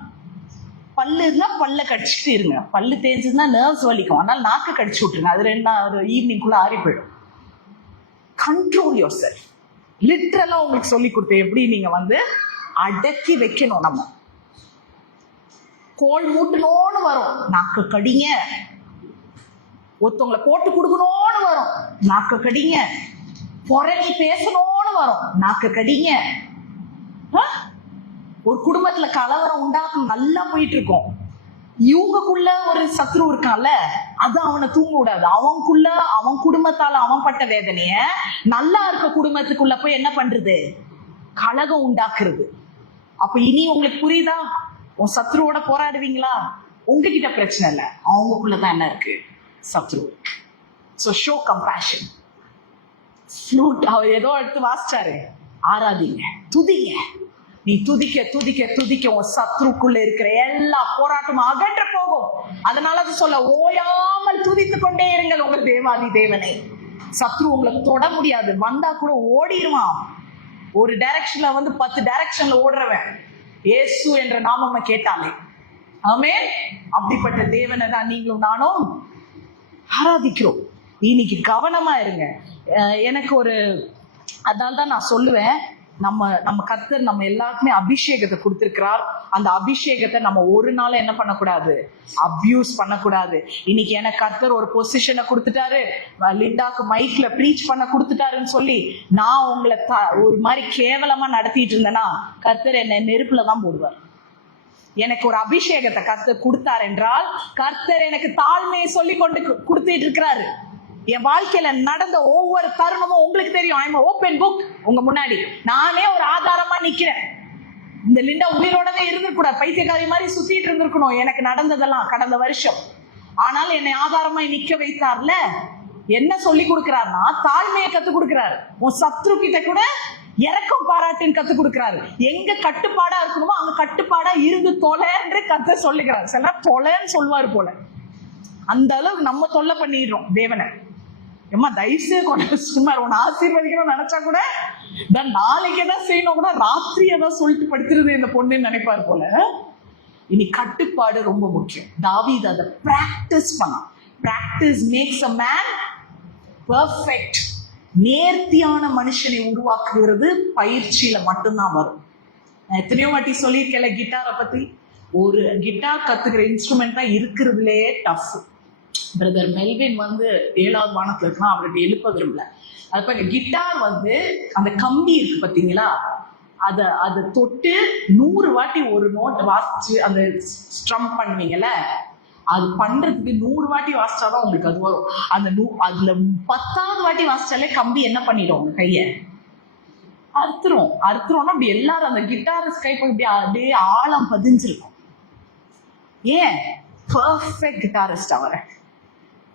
பல்லு இருந்தா பல்ல கடிச்சிட்டு இருங்க. பல்லு தேய்ஞ்சதுன்னா நர்வ்ஸ் வலிக்கும், அதனால நாக்கை கடிச்சு விட்டுருங்க. அது 2 நாள் ஈவினிங்குள்ள ஆறி போயிடும். Control your self. லிட்ரலா உங்களுக்கு சொல்லி கொடுத்தேன் எப்படி நீங்க அடக்கி வைக்கணும். நம்ம கோல் மூட்டணும்னு வரும், நாக்கு கடிங்க. ஒருத்தவங்களை போட்டு கொடுக்கணும்னு வரும், நாக்கு கடிங்க. புரணி பேசணும்னு வரும், நாக்கு கடிங்க. ஒரு குடும்பத்துல கலவரம் உண்டாக்கும் நல்லா போயிட்டு இருக்கோம், இவங்கக்குள்ள ஒரு சத்ரு இருக்கான்ல, அது அவனை தூங்க விடாது. அவனுக்குள்ள அவன் குடும்பத்தால அவன் பட்ட வேதனைய நல்லா இருக்க குடும்பத்துக்குள்ள போய் என்ன பண்றது? கலகம் உண்டாக்குறது. அப்ப இனி உங்களுக்கு புரியுதா? உன் சத்ருவோட போராடுவீங்களா? உங்ககிட்ட பிரச்சனை இல்லை, அவங்களுக்குள்ளதான் என்ன இருக்கு? சத்ரு. So show compassion. Flute அவர் ஏதோ எடுத்து வாசிச்சாரு, ஆராதிங்க, துதிங்க. நீ துதிக்க துதிக்க துதிக்க உன் சத்ருக்குள்ள இருக்கிற எல்லா போராட்டமும் அகன்று போகும். அதனால அது சொல்ல, ஓயாமல் துதித்து கொண்டே இருங்கள் உங்கள் தேவாதி தேவனை. சத்ரு உங்களை தொட முடியாது, வந்தா கூட ஓடிடுவான். ஒரு டைரக்ஷன்ல 10 டைரக்ஷன்ல ஓடுறவன் இயேசு என்ற நாமம் கேட்டாலே. ஆமென். அப்படிப்பட்ட தேவனை தான் நீங்களும் நானும் ஆராதிக்கிறோம். இன்னைக்கு கவனமா இருங்க. எனக்கு அதனால தான் நான் சொல்லுவேன், நம்ம கர்த்தர் நம்ம எல்லாருக்குமே அபிஷேகத்தை கொடுத்திருக்கிறார். அந்த அபிஷேகத்தை நம்ம ஒரு நாள் என்ன பண்ணக்கூடாது? அபியூஸ் பண்ணக்கூடாது. இன்னைக்கு எனக்கு கர்த்தர் ஒரு பொசிஷனை கொடுத்துட்டாரு, லிண்டாக்கு மைக்ல ப்ரீச் பண்ண கொடுத்துட்டாருன்னு சொல்லி நான் உங்களை ஒரு மாதிரி கேவலமா நடத்திட்டு இருந்தேன்னா, கர்த்தர் என்னை நெருப்புல தான் போடுவார். எனக்கு ஒரு அபிஷேகத்தை கர்த்தர் கொடுத்தார் என்றால், கர்த்தர் எனக்கு தாழ்மையை சொல்லி கொண்டு கொடுத்துட்டு இருக்கிறாரு. என் வாழ்க்கையில நடந்த ஒவ்வொரு தருணமும் உங்களுக்கு தெரியும். ஐ அம் ஓபன் புக். உங்க முன்னாடி நானே ஒரு ஆதாரமா நிக்கிறேன். இந்த லிண்டா உயிரோடவே இருந்திருக்கூடாது, பைத்தியக்காரி மாதிரி சுத்திட்டு இருந்திருக்கணும் எனக்கு நடந்ததெல்லாம் கடந்த வருஷம். ஆனால் என்னை ஆதாரமா நிக்க வைத்தார்ல. என்ன சொல்லி கொடுக்கிறார்னா, தாழ்மையை கத்து கொடுக்கிறாரு. உன் சத்ரு கிட்ட கூட இறக்கம் பாராட்டுன்னு கத்து கொடுக்கிறாரு. எங்க கட்டுப்பாடா இருக்கணுமோ அங்க கட்டுப்பாடா இருந்து தொலைன்னு கத்த சொல்லுகிறார். சில தொலைன்னு சொல்லுவாரு போல. அந்த அளவுக்கு நம்ம தொல்லை பண்ணிடுறோம் தேவனை. ஏமா தயவுசெய்து கொண்டு சும்மா உன்னை ஆசீர்வதிக்கணும்னு நினைச்சா கூட நாளைக்கு எதாவது செய்யணும் கூட ராத்திரி ஏதாவது சொல்லிட்டு படுத்துருது இந்த பொண்ணுன்னு நினைப்பாரு போல. இனி கட்டுப்பாடு ரொம்ப முக்கியம். தாவீது அதை பிராக்டிஸ் பண்ணான். Practice makes a man perfect. நேர்த்தியான மனுஷனை உருவாக்குகிறது பயிற்சியில மட்டும்தான் வரும். நான் எத்தனையோ வாட்டி சொல்லியிருக்கேன்ல கிட்டாரை பத்தி. ஒரு கிட்டார் கத்துக்கிற இன்ஸ்ட்ருமெண்ட் தான் இருக்கிறதுலே டஃப். பிரதர் மெல்வின் 7வது வானத்துல இருக்கலாம், அவர்கிட்ட எழுப்ப விரும்பல. அது கிட்டார் அந்த கம்பி இருக்கு பாத்தீங்களா, அதை தொட்டு 100 வாட்டி ஒரு நோட் வாசிச்சு அந்த ஸ்ட்ரம் பண்ணுவீங்கல்ல, அது பண்றதுக்கு 100 வாட்டி வாசிச்சாதான் உங்களுக்கு அது வரும். அதுல 10வது வாட்டி வாசிச்சாலே கம்பி என்ன பண்ணிடும்? உங்க கைய அறுத்துரும்னா அப்படி எல்லாரும் அந்த கிட்டாரிஸ்ட் கை போய் அப்படியே ஆழம் பதிஞ்சிருக்கும். ஏன்? பெர்ஃபெக்ட் கிட்டாரிஸ்ட் அவரை.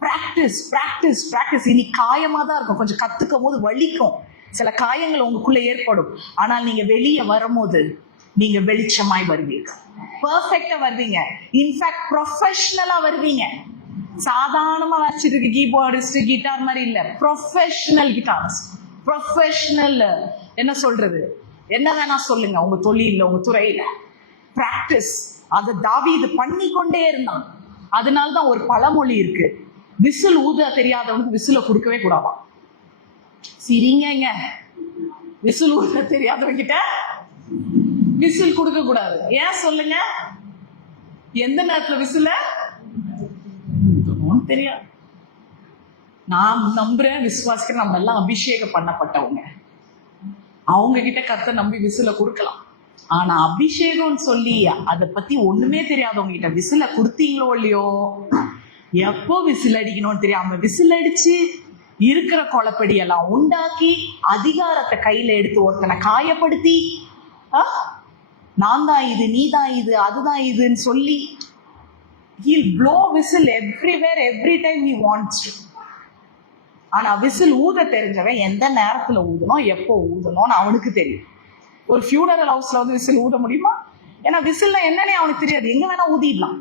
Practice practice practice. இனி காயமா தான் இருக்கும், கொஞ்சம் கத்துக்கும் போது வலிக்கும், சில காயங்கள் உங்களுக்குள்ள ஏற்படும். ஆனால் நீங்க வெளியே வரும்போது நீங்க வெளிச்சமாய் வருவீங்க, பெர்ஃபெக்டா வருவீங்க. இன்ஃபேக்ட் ப்ரொஃபஷனலா வருவீங்க. சாதாரணமா வச்சிருக்கு கீபோர்டிஸ்ட் கிட்டார் மாதிரி இல்ல, ப்ரொஃபஷனல் கிட்டார்ஸ். ப்ரொஃபஷனல் என்ன சொல்றது, என்ன வேணா சொல்லுங்க உங்க தொழில உங்க துறையில. பிராக்டிஸ். அதை தாவீது பண்ணி கொண்டே இருந்தான். அதனால்தான் ஒரு பழமொழி இருக்கு, விசில் ஊத தெரியாதவனுக்கு விசில கொடுக்கவே கூடாதான். சிரிங்க, விசில் ஊத தெரியாதவங்க கிட்ட விசில் கொடுக்க கூடாது. ஏன் சொல்லுங்க? எந்த நேரத்துல விசில தெரியாது. நான் நம்புறேன், விசுவாசிக்கிறேன், நம்ம எல்லாம் அபிஷேகம் பண்ணப்பட்டவங்க. அவங்க கிட்ட கர்த்தர் நம்பி விசில கொடுக்கலாம். ஆனா அபிஷேகம்னு சொல்லி அதை பத்தி ஒண்ணுமே தெரியாதவங்க கிட்ட விசில கொடுத்தீங்களோ இல்லையோ, எப்போ விசில் அடிக்கணும்னு தெரியாம விசில் அடிச்சு இருக்கிற குழப்படி எல்லாம் உண்டாக்கி அதிகாரத்தை கையில எடுத்து ஒருத்தனை காயப்படுத்தி, நான் தான் இது, நீ தான் இது, அதுதான் இதுன்னு சொல்லி he'll blow whistle everywhere every time he wants to. ஆனா விசில் ஊத தெரிஞ்சவன் எந்த நேரத்துல ஊதணும் எப்போ ஊதணும்னு அவனுக்கு தெரியும். ஒரு ஃபியூனரல் ஹவுஸ்ல விசில் ஊத முடியுமா? ஏன்னா விசில்ல என்னன்னே அவனுக்கு தெரியாது, எங்க வேணா ஊதிடலாம்.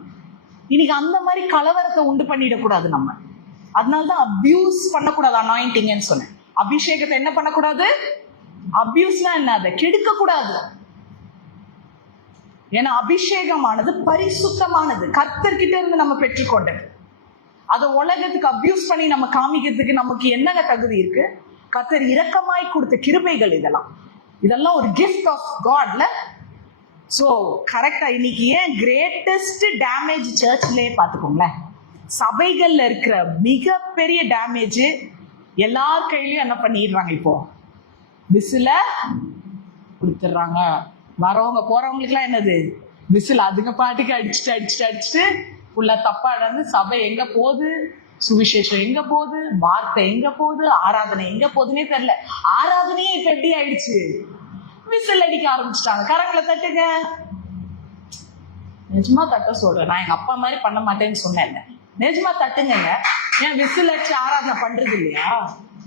இன்னைக்கு அந்த மாதிரி கலவரத்தை உண்டு பண்ணிடக்கூடாது நம்ம. அதனாலதான் அபியூஸ் பண்ணக்கூடாது அனாயிண்டிங்னு சொன்னேன். அபிஷேகத்தை என்ன பண்ணக்கூடாது? அபியூஸ்னா என்ன? அதை கெடுக்க கூடாது. ஏன்னா அபிஷேகமானது பரிசுத்தமானது, கர்த்தர்கிட்ட இருந்து நம்ம பெற்றுக்கொண்டது. அதை உலகத்துக்கு அபியூஸ் பண்ணி நம்ம காமிக்கிறதுக்கு நமக்கு என்னங்க தகுதி இருக்கு? கர்த்தர் இரக்கமாய் கொடுத்த கிருபைகள் இதெல்லாம் ஒரு கிஃப்ட் ஆஃப் காட்ல. சோ கரெக்டா இன்னைக்கு ஏன் கிரேட்டஸ்ட் டேமேஜ் சர்ச்லயே பாத்துக்கோங்களேன், சபைகள்ல இருக்கிற மிகப்பெரிய டேமேஜ் எல்லார் கையிலயும் என்ன பண்ணிடுறாங்க, இப்போ விசில கொடுத்துடுறாங்க. வரவங்க போறவங்களுக்கு எல்லாம் என்னது விசில், அதுங்க பாட்டுக்கு அடிச்சுட்டு உள்ள தப்பா நடந்து சபை எங்க போகுது, சுவிசேஷம் எங்க போகுது, வார்த்தை எங்க போகுது, ஆராதனை எங்க போகுதுன்னே தெரியல. ஆராதனையே இப்ப எப்படி ஆயிடுச்சு, விசில் அடிக்க ஆரம்பிச்சுட்டாங்க. கரங்களை தட்டுங்க. நிஜமா தட்ட சொல்றேன், நான் எங்க அப்பா மாதிரி பண்ண மாட்டேன்னு சொன்னேன். நிஜமா தட்டுங்க. ஏன் விசில் அடிச்சு ஆராதனை பண்றது இல்லையா?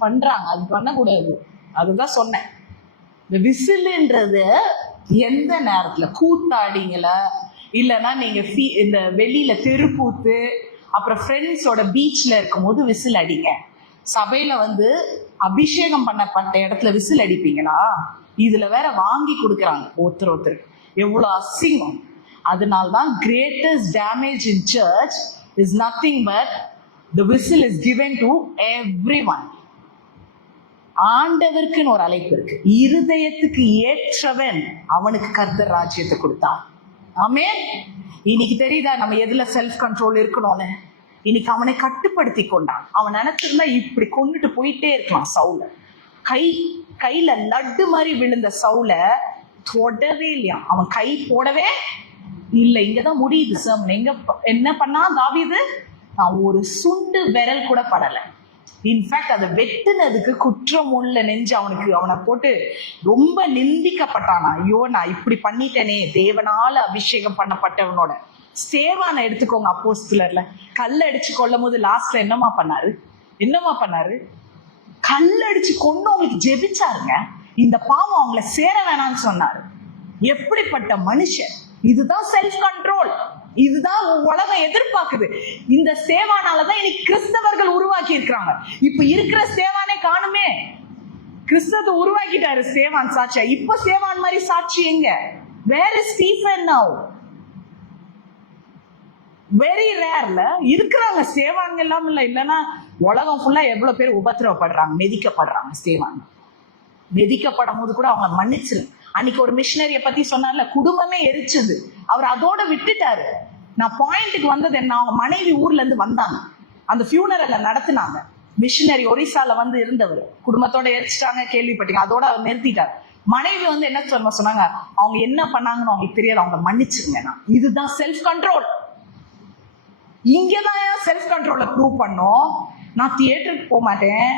பண்றாங்க, அது பண்ணக்கூடாது. அதுதான் சொன்னேன். இந்த விசில்ன்றது எந்த நேரத்துல கூத்தாடிங்கள, இல்லைன்னா நீங்க இந்த வெளியில தெருக்கூத்து, அப்புறம் ஃப்ரெண்ட்ஸோட பீச்ல இருக்கும் போது விசில் அடிங்க. சபையில அபிஷேகம் பண்ணப்பட்ட இடத்துல விசில் அடிப்பீங்களா? இதுல வேற வாங்கி கொடுக்குறாங்க ஒருத்தருக்கு. எவ்வளவு அசிங்கம். அதனால்தான் greatest damage in search is nothing but the whistle is given to everyone. ஆண்டவருக்குன்னு ஒரு அழைப்பு இருக்கு. இருதயத்துக்கு ஏற்றவன் அவனுக்கு கர்த்தர் ராஜ்யத்தை கொடுத்தான். ஆமென். இன்னைக்கு தெரியுதா நம்ம எதுல செல்ஃப் கண்ட்ரோல் இருக்கணும்னு? இன்னைக்கு அவனை கட்டுப்படுத்தி கொண்டான். அவன் நினைச்சிருந்தா இப்படி கொண்டுட்டு போயிட்டே இருக்கலாம். சவுல கையில லட்டு மாதிரி விழுந்த சவுல தொடவே இல்லையா, அவன் கை போடவே இல்லை. இங்கதான் முடியுது சார். எங்க என்ன பண்ணா தாவீது? ஒரு சுண்டு விரல் கூட படல. இன்ஃபேக்ட் அதை வெட்டுனதுக்கு குற்றம் உள்ள நெஞ்சு அவனை போட்டு ரொம்ப நிந்திக்கப்பட்டானா. ஐயோ நான் இப்படி பண்ணிட்டேனே, தேவனால அபிஷேகம் பண்ணப்பட்டவனோட. ஸ்தேவானை எடுத்துக்கோங்க, அப்போஸ்தலர்ல கல் அடிச்சு கொல்லும் போது லாஸ்ட்ல என்னமா பண்ணாரு? கல் அடிச்சு கொண்டு அவங்களுக்கு ஜெபிச்சாருங்க. இந்த பாவம் அவங்கள சேர வேணாம்னு சொன்னாரு. எப்படிப்பட்ட மனுஷன்! இதுதான் செல்ஃப் கண்ட்ரோல். இதுதான் உலகம் எதிர்பார்க்குது. இந்த ஸ்தேவானாலதான் இன்னைக்கு கிறிஸ்தவர்கள் உருவாக்கி இருக்கிறாங்க. இப்ப இருக்கிற ஸ்தேவானே காணுமே. கிறிஸ்தவத்தை உருவாக்கிட்டாரு ஸ்தேவான் சாட்சியா. இப்ப ஸ்தேவான் மாதிரி சாட்சி எங்க? Where is Stephen now? Very ரேர்ல இருக்கிறாங்க ஸ்தேவான்கள் எல்லாம். இல்லைன்னா உலகம் ஃபுல்லா எவ்வளவு பேர் உபத்திரவப்படுறாங்க, மெதிக்கப்படுறாங்க. ஸ்தேவான் மெதிக்கப்படும் போது கூட அவங்க மன்னிச்சிரு. அன்னைக்கு ஒரு மிஷினரிய பத்தி சொன்னார்ல, குடும்பமே எரிச்சது. அவர் அதோட விட்டுட்டாரு. நான் பாயிண்ட்டுக்கு வந்தது என்ன, அவங்க மனைவி ஊர்ல இருந்து வந்தாங்க, அந்த ஃபியூனரல்ல நடத்தினாங்க. மிஷினரி ஒரிசால இருந்தவர் குடும்பத்தோட எரிச்சிட்டாங்க, கேள்விப்பட்டீங்க. அதோட அவர் நிறுத்திட்டார். மனைவி என்ன சொன்னாங்க, அவங்க என்ன பண்ணாங்கன்னு அவங்களுக்கு தெரியாது, அவங்க மன்னிச்சிருங்க. இதுதான் செல்ஃப் கண்ட்ரோல். இங்கதான் செல்ஃப் கண்ட்ரோலை ப்ரூவ் பண்ணோம். நான் தியேட்டருக்கு போக மாட்டேன்,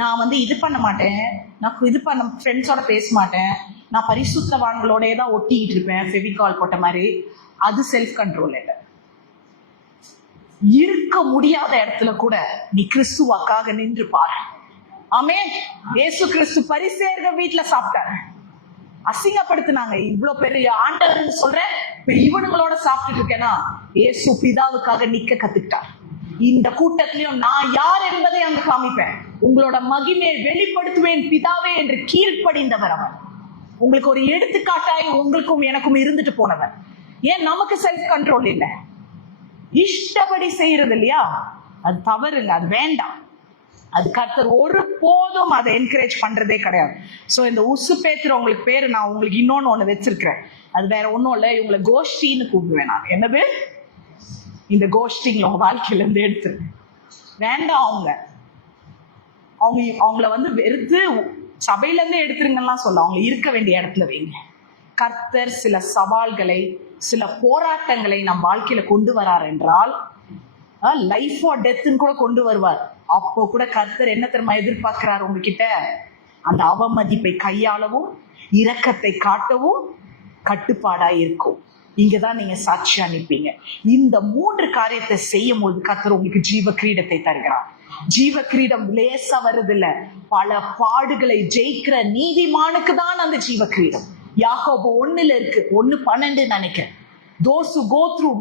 நான் இது பண்ண மாட்டேன், நான் ஃப்ரெண்ட்ஸோட பேச மாட்டேன், நான் பரிசுத்தவான்களோட தான் ஒட்டிக்கிட்டு இருப்பேன் ஃபெவிகால் போட்ட மாதிரி. அது செல்ஃப் கண்ட்ரோல் இல்லை. இருக்க முடியாத இடத்துல கூட நீ கிறிஸ்துவாக்காக நின்று பாரு. ஆமென். இயேசு கிறிஸ்து பரிசேயர்கள் வீட்டுல சாப்பிட்டாரு, அசிங்கப்படுத்தினாங்க. இவ்வளவு பெரிய ஆண்டவர் சொல்றேன், இவனுங்களோட சாப்பிட்டு இருக்கேன்னா இயேசு பிதாவுக்காக நிக்க கத்துக்கிட்டார். இந்த கூட்டத்திலையும் நான் யார் என்பதை அங்கு காமிப்பேன், உங்களோட மகிமையை வெளிப்படுத்துவேன் பிதாவே என்று கீழ்ப்படிந்தவர் அவர். உங்களுக்கு ஒரு எடுத்துக்காட்டாய் உங்களுக்கும் எனக்கும் இருந்துட்டு போனவர். ஏன் நமக்கு செல்ஃப் கண்ட்ரோல் இல்லை? இஷ்டப்படி செய்யறது இல்லையா? அது தவறுங்க, அது வேண்டாம். அது கர்த்தர் ஒரு போதும் அதை என்கரேஜ் பண்றதே கிடையாது. சோ இந்த உசு பேத்துற உங்களுக்கு பேரு நான் உங்களுக்கு இன்னொன்னு வச்சிருக்கிறேன். அது வேற ஒன்னும் இல்லை, இவங்களை கோஷ்டின்னு கூப்பிடுவேன் நான். என்னது இந்த கோஷ்டிங்களை உங்க வாழ்க்கையில இருந்து எடுத்துரு வேண்டாம். அவங்கள வெறுத்து சபையில இருந்தே எடுத்துருங்கலாம் சொல்ல, அவங்க இருக்க வேண்டிய இடத்துல வைங்க. கர்த்தர் சில சவால்களை, சில போராட்டங்களை நம் வாழ்க்கையில கொண்டு வரார் என்றால் லைஃப் ஆர் டெத்ன்னு கூட கொண்டு வருவார். அப்போ கூட கர்த்தர் என்ன தெரியுமா எதிர்பார்க்கிறார் உங்ககிட்ட? அந்த அவமதிப்பை கையாளவும் இரக்கத்தை காட்டவும் கட்டுப்பாடாய் இருக்கும். இங்கதான் நீங்க சாட்சியா நிற்பீங்க. இந்த 3 காரியத்தை செய்யும் போது கர்த்தர் உங்களுக்கு ஜீவ கிரீடத்தை தருகிறார். ஜீவ கிரீடம் லேசா வருது இல்ல, பல பாடுகளை ஜெயிக்கிற நீதிமானுக்கு தான் அந்த ஜீவ கிரீடம். யாக்கோபு 1 இருக்கு, 1:12 நினைக்கிறேன். Those who go through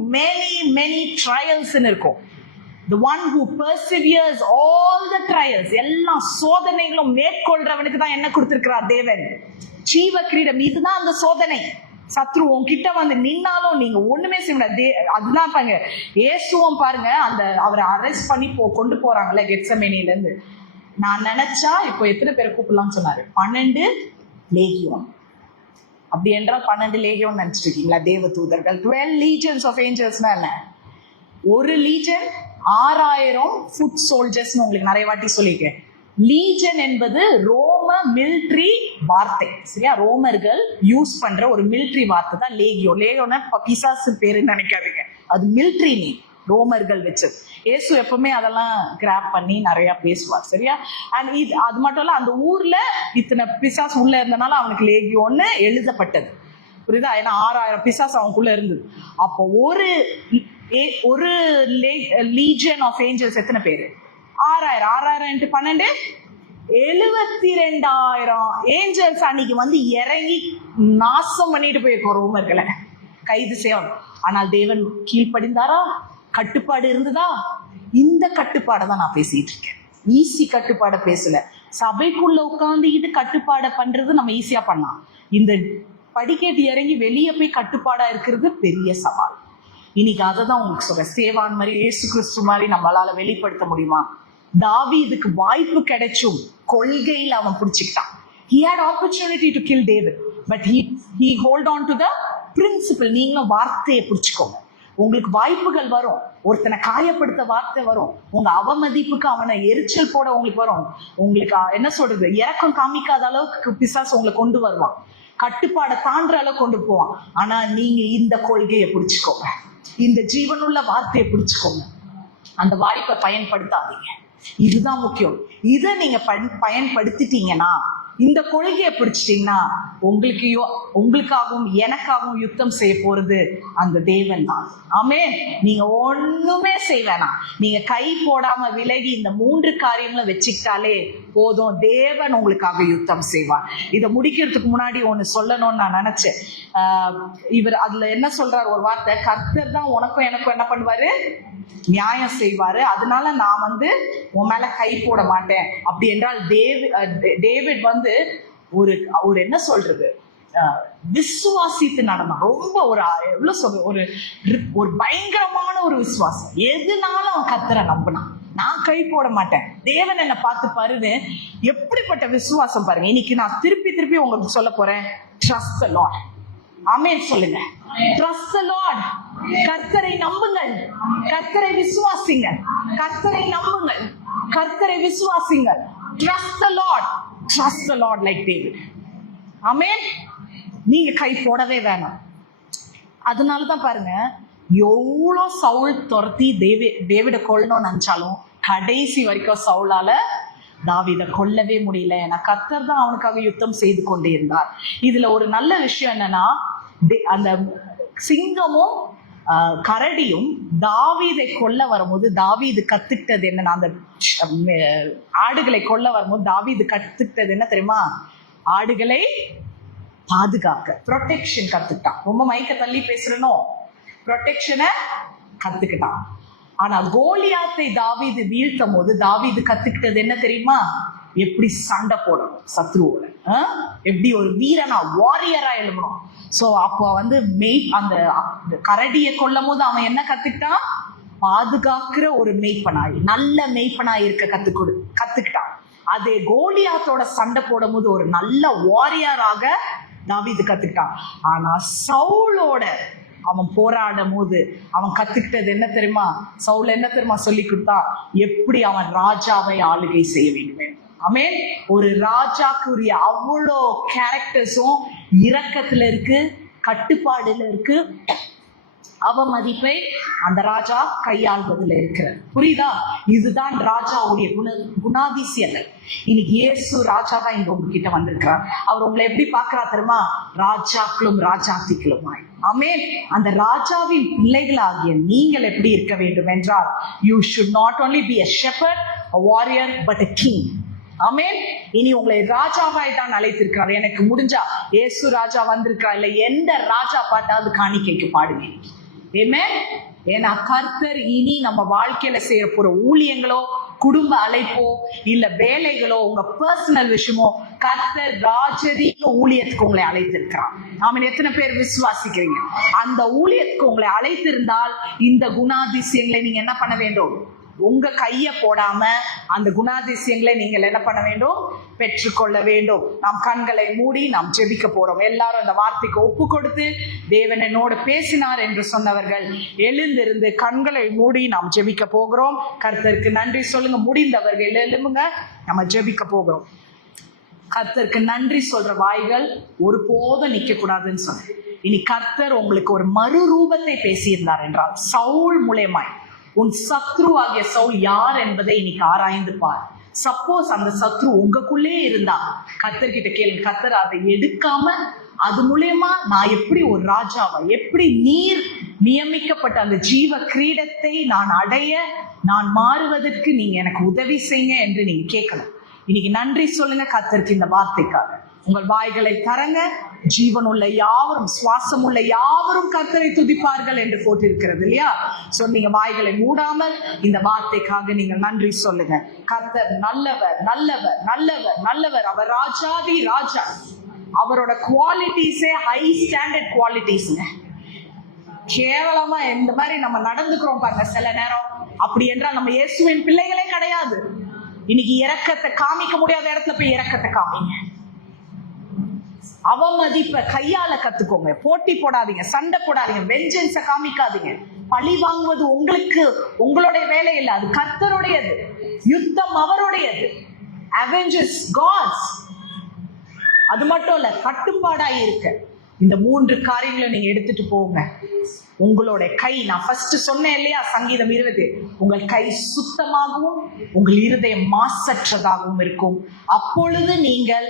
many trials இருக்கும். the one who perseveres all the trials, எல்லா சோதனைகளும் மேற்கொள்றவனுக்கு தான் என்ன கொடுத்திருக்கிறார் தேவன்? ஜீவ கிரீடம். இதுதான் அந்த சோதனை. சத்ரு உன்கிட்ட வந்து நின்னாலும் நீங்க ஒண்ணுமே செய்ய முடியாது. அதுதான் பாருங்க, இயேசுவும் பாருங்க, அந்த அவரை அரெஸ்ட் பண்ணி கொண்டு போறாங்கல்ல கெத்செமனேல இருந்து. நான் நினைச்சா இப்போ எத்தனை பேரை கூப்பிடலாம்னு சொன்னாரு? 12 லேகியோன். அப்படி என்றால் 12 லேகியோன் நினைச்சிட்டு இருக்கீங்களா? தேவ தூதர்கள். 12 legions of angelsனா என்ன? ஒரு லீஜன் 6000 ஃபுட் சோல்ஜர்ஸ். உங்களுக்கு நிறைய வாட்டி சொல்லியிருக்கேன். லீஜன் என்பது ரோம மிலிட்ரி வார்த்தை, சரியா? ரோமர்கள் யூஸ் பண்ற ஒரு மிலிட்ரி வார்த்தை தான் லேகியோ. லேகியோன்னா பிசாசு பேருன்னு நினைக்காதீங்க, அது மிலிட்ரி நேம், ரோமர்கள் வச்சது. இயேசு எப்பவுமே அதெல்லாம் கிராப் பண்ணி நிறைய பேசுவார், சரியா? அண்ட் இது அது மட்டும் இல்ல, அந்த ஊர்ல இத்தனை பிசாசு உள்ள இருந்தனால அவனுக்கு லேகியோன்னு எழுதப்பட்டது, புரியுதா? ஏன்னா 6000 பிசாசு அவனுக்குள்ள இருந்தது. அப்போ ஒரு லீஜன் ஆஃப் ஏஞ்சல்ஸ் எத்தனை பேரு? 6000 into 12 72,000 ஏஞ்சல்ஸ் அன்னைக்கு வந்து இறங்கி நாசம் பண்ணிட்டு போயிருக்கோம் ரோமர்களை, கைது செய்யணும். ஆனால் தேவன் கீழ்ப்படிந்தாரா? கட்டுப்பாடு இருந்ததா? இந்த கட்டுப்பாடை தான் நான் பேசிட்டு இருக்கேன். ஈஸி கட்டுப்பாடை பேசல. சபைக்குள்ள உட்காந்துக்கிட்டு கட்டுப்பாடை பண்றது நம்ம ஈஸியா பண்ணலாம். இந்த படிக்கட்டு இறங்கி வெளியே போய் கட்டுப்பாடா இருக்கிறது பெரிய சவால். இன்னைக்கு அதை தான் உங்களுக்கு சொல்றேன். சேவான் மாதிரி, இயேசு கிறிஸ்து மாதிரி நம்மளால வெளிப்படுத்த முடியுமா? தாவீதுக்கு வாய்ப்பு கிடைச்சும் கொள்கையில் அவன் பிடிச்சிக்கிட்டான். He had opportunity to kill David, but he hold on to the principle. நீங்களும் வார்த்தையை பிடிச்சுக்கோங்க. உங்களுக்கு வாய்ப்புகள் வரும், ஒருத்தனை காயப்படுத்த வார்த்தை வரும், உங்க அவமதிப்புக்கு அவனை எரிச்சல் போட உங்களுக்கு வரும், உங்களுக்கு என்ன சொல்றது, இரக்கம் காமிக்காத அளவுக்கு பிசாசு உங்களை கொண்டு வருவான், கட்டுப்பாடை தாண்டுற அளவுக்கு கொண்டு போவான். ஆனா நீங்க இந்த கொள்கையை பிடிச்சுக்கோங்க, இந்த ஜீவனுள்ள வார்த்தையை பிடிச்சுக்கோங்க, அந்த வாய்ப்பை பயன்படுத்தாதீங்க. இதுதான் முக்கியம். இதை நீங்க பயன்படுத்திட்டீங்கன்னா, இந்த கொள்கையை பிடிச்சிட்டீங்கன்னா, உங்களுக்காகவும் எனக்காகவும் யுத்தம் செய்ய போறது அந்த தேவன் தான். ஆமென். நீங்க ஒண்ணுமே செய்ய வேணாம். நீங்க கை போடாம விலகி இந்த 3 காரியங்களை வச்சுக்கிட்டாலே போதும், தேவன் உங்களுக்காக யுத்தம் செய்வார். இதை முடிக்கிறதுக்கு முன்னாடி ஒண்ணு சொல்லணும்னு நான் நினைச்சேன். இவர் அதுல என்ன சொல்றாரு, ஒரு வார்த்தை, கர்த்தர் தான் உனக்கும் எனக்கும் என்ன பண்ணுவாரு? நியாயம் செய்வாரு. அதனால நான் வந்து உன் மேல கை போட மாட்டேன். அப்படி என்றால் டேவிட் வந்து ஒரு என்ன சொல்றது, விசுவாசித்து நடந்தான். ரொம்ப ஒரு எவ்வளவு சொல்ற, ஒரு பயங்கரமான ஒரு விசுவாசம். எதுனாலும் அவன் கர்த்தரை நம்பினான். நான் கை போட மாட்டேன், தேவன் என்ன பார்த்து பாருன்னு. எப்படிப்பட்ட விசுவாசம் பாருங்க. இன்னைக்கு நான் திருப்பி உங்களுக்கு சொல்ல போறேன், ட்ரஸ்ட் தி லார்ட். ஆமென் சொல்லுங்க. Trust the lord. கர்த்தரை நம்புங்கள், கர்த்தரை விசுவாசிங்கள், கர்த்தரை நம்புங்கள், கர்த்தரை விசுவாசிங்கள். Trust the lord, trust the lord like David. Amen. நீங்க கை போடவே வேணாம். அதனாலதான் பாருங்க, எவ்வளோ சவுல் துரத்தி டேவிட கொல்லணும்னு நினைச்சாலும் கடைசி வரைக்கும் சவுலால தாவீதை கொல்லவே முடியல. ஏன்னா கர்த்தர் தான் அவனுக்காக யுத்தம் செய்து கொண்டே இருந்தார். இதுல ஒரு நல்ல விஷயம் என்னன்னா, அந்த சிங்கமும் கரடியும் தாவீதை கொல்ல வரும்போது தாவீது கத்துக்கிட்டது என்னன்னா, அந்த ஆடுகளை கொல்ல வரும்போது தாவீது கத்துக்கிட்டது என்ன தெரியுமா? ஆடுகளை பாதுகாக்க, ப்ரொடெக்ஷன் கத்துக்கிட்டான். ரொம்ப மைக்க தள்ளி பேசுறனோ, ப்ரொடெக்ஷனை கத்துக்கிட்டான். ஆனா கோலியாத்தை தாவீது வீழ்த்தும் போது தாவீது கத்துக்கிட்டது என்ன தெரியுமா? எப்படி சண்டை போடணும் சத்ருவோட, எப்படி ஒரு வீரனா வாரியரா எழுதணும். சோ அப்போ வந்து அந்த கரடியை கொல்லும் போது அவன் என்ன கத்துக்கிட்டான்? பாதுகாக்கிற ஒரு மெய்ப்பனாய், நல்ல மெய்ப்பனாய் இருக்க கத்துக்கிட்டான். அதே கோலியாத்தோட சண்டை போடும் போது ஒரு நல்ல வாரியராக தாவீது கத்துக்கிட்டான். ஆனா சவுலோட அவன் போராடும் போது அவன் கத்துக்கிட்டது என்ன தெரியுமா? சவுல் என்ன தெரியுமா சொல்லி கொடுத்தா? எப்படி அவன் ராஜாவை ஆளுகை செய்ய வேண்டும். ஆமென். ஒரு ராஜாக்குரிய அவ்வளோ கேரக்டர்ஸும் இரக்கத்துல இருக்கு, கட்டுப்பாடுல இருக்கு, அவமதிப்பை அந்த ராஜா கையாள்வதில் இருக்கிறது. புரியுதா? இதுதான் ராஜாவுடைய குணாதிசயங்கள். இன்னைக்கு இயேசு ராஜா தான் இங்க உங்ககிட்ட வந்திருக்கிறார். அவர் உங்களை எப்படி பார்க்கிறா தெரியுமா? ராஜாக்களும் ராஜாத்திகளுமாய். ஆமென். அந்த ராஜாவின் பிள்ளைகளாகிய நீங்கள் எப்படி இருக்க வேண்டும் என்றால், you should not only be a shepherd, a warrior, but a king. ஆமென். இனி உங்களை ராஜாவாய் தான் அழைத்திருக்கிறார். எனக்கு முடிஞ்சா இயேசு ராஜா வந்திருக்கிறார், இல்ல எந்த ராஜா பாட்டாவது காணிக்கைக்கு பாடுங்க. ஆமென். ஏன்னா கர்த்தர் இனி நம்ம வாழ்க்கையில செய்ய போற ஊழியங்களோ, குடும்ப அழைப்போ, இல்ல வேலைகளோ, உங்க பர்சனல் விஷயமோ, கர்த்தர் ராஜரீக ஊழியத்துக்கு உங்களை அழைத்திருக்கிறான். ஆமென். எத்தனை பேர் விசுவாசிக்கிறீங்க? அந்த ஊழியத்துக்கு உங்களை அழைத்திருந்தால் இந்த குணாதிசயங்களை நீங்க என்ன பண்ண வேண்டும்? உங்க கைய போடாம அந்த குணாதிசயங்களை நீங்கள் என்ன பண்ண வேண்டும்? பெற்றுக்கொள்ள வேண்டும். நாம் கண்களை மூடி நாம் ஜெபிக்க போறோம். எல்லாரும் அந்த வார்த்தைக்கு ஒப்பு கொடுத்து, தேவன் என்னோடு பேசினார் என்று சொன்னவர்கள் எழுந்திருந்து கண்களை மூடி நாம் ஜெபிக்க போகிறோம். கர்த்தருக்கு நன்றி சொல்லுங்க. முடிந்தவர்கள் எழும்புங்க, நம்ம ஜெபிக்க போகிறோம். கர்த்தருக்கு நன்றி சொல்ற வாய்கள் ஒருபோதும் நிக்க கூடாதுன்னு சொன்ன. இனி கர்த்தர் உங்களுக்கு ஒரு மறுரூபத்தை பேசியிருந்தார் என்றால், சவுல் மூலமாய் உன் சத்ருவாகிய சவுல் யார் என்பதை இன்னைக்கு ஆராய்ந்து பார். சப்போஸ் அந்த சத்ரு உங்களுக்குள்ளே இருந்தா கர்த்தர்கிட்ட கேளுங்க. கர்த்தர் அதை எடுக்காம அது மூலமா நான் எப்படி ஒரு ராஜாவா, எப்படி நீர் நியமிக்கப்பட்ட அந்த ஜீவ கிரீடத்தை நான் அடைய, நான் மாறுவதற்கு நீங்க எனக்கு உதவி செய்யுங்க என்று நீங்க கேட்கணும். இன்னைக்கு நன்றி சொல்லுங்க கர்த்தருக்கு இந்த வார்த்தைக்காக. உங்கள் வாய்களை தரங்க. ஜீவன் உள்ள யாவரும், சுவாசம் உள்ள யாவரும் கர்த்தரை துதிப்பார்கள் என்று போட்டிருக்கிறது இல்லையா? சோ நீங்க வாய்களை மூடாமல் இந்த வார்த்தைக்காக நீங்க நன்றி சொல்லுங்க. கர்த்தர் நல்லவர், நல்லவர், நல்லவர், நல்லவர். அவர் ராஜாதி ராஜா. அவரோட குவாலிட்டிஸே ஹை ஸ்டாண்டர்ட் குவாலிட்டிஸ்ங்க. கேவலமா இந்த மாதிரி நம்ம நடந்துக்கிறோம் பாருங்க சில நேரம். அப்படி என்றால் நம்ம இயேசுவின் பிள்ளைகளே கிடையாது. இன்னைக்கு இரக்கத்தை காமிக்க முடியாத இடத்துல போய் இரக்கத்தை காமிங்க. அவமதிப்ப கையால கத்துக்கோங்க. போட்டி போடாதீங்க, சண்டை போடாதீங்க, வெஞ்சன்ஸ காமிக்காதீங்க. பழி வாங்குவது உங்களுக்கு உங்களுடைய வேலை இல்லை, அது கர்த்தருடையது. யுத்தம் அவருடையது. Avengers gods. அது மட்டும் இல்ல, கட்டுப்பாடாய் இருக்க இந்த 3 காரியங்களை நீங்க எடுத்துட்டு போங்க. உங்களுடைய கை, நான் ஃபர்ஸ்ட் சொன்னேன் இல்லையா, சங்கீதம் 20, உங்கள் கை சுத்தமாகவும் உங்கள் இருதயம் மாசற்றதாகவும் இருக்கும். அப்பொழுது நீங்கள்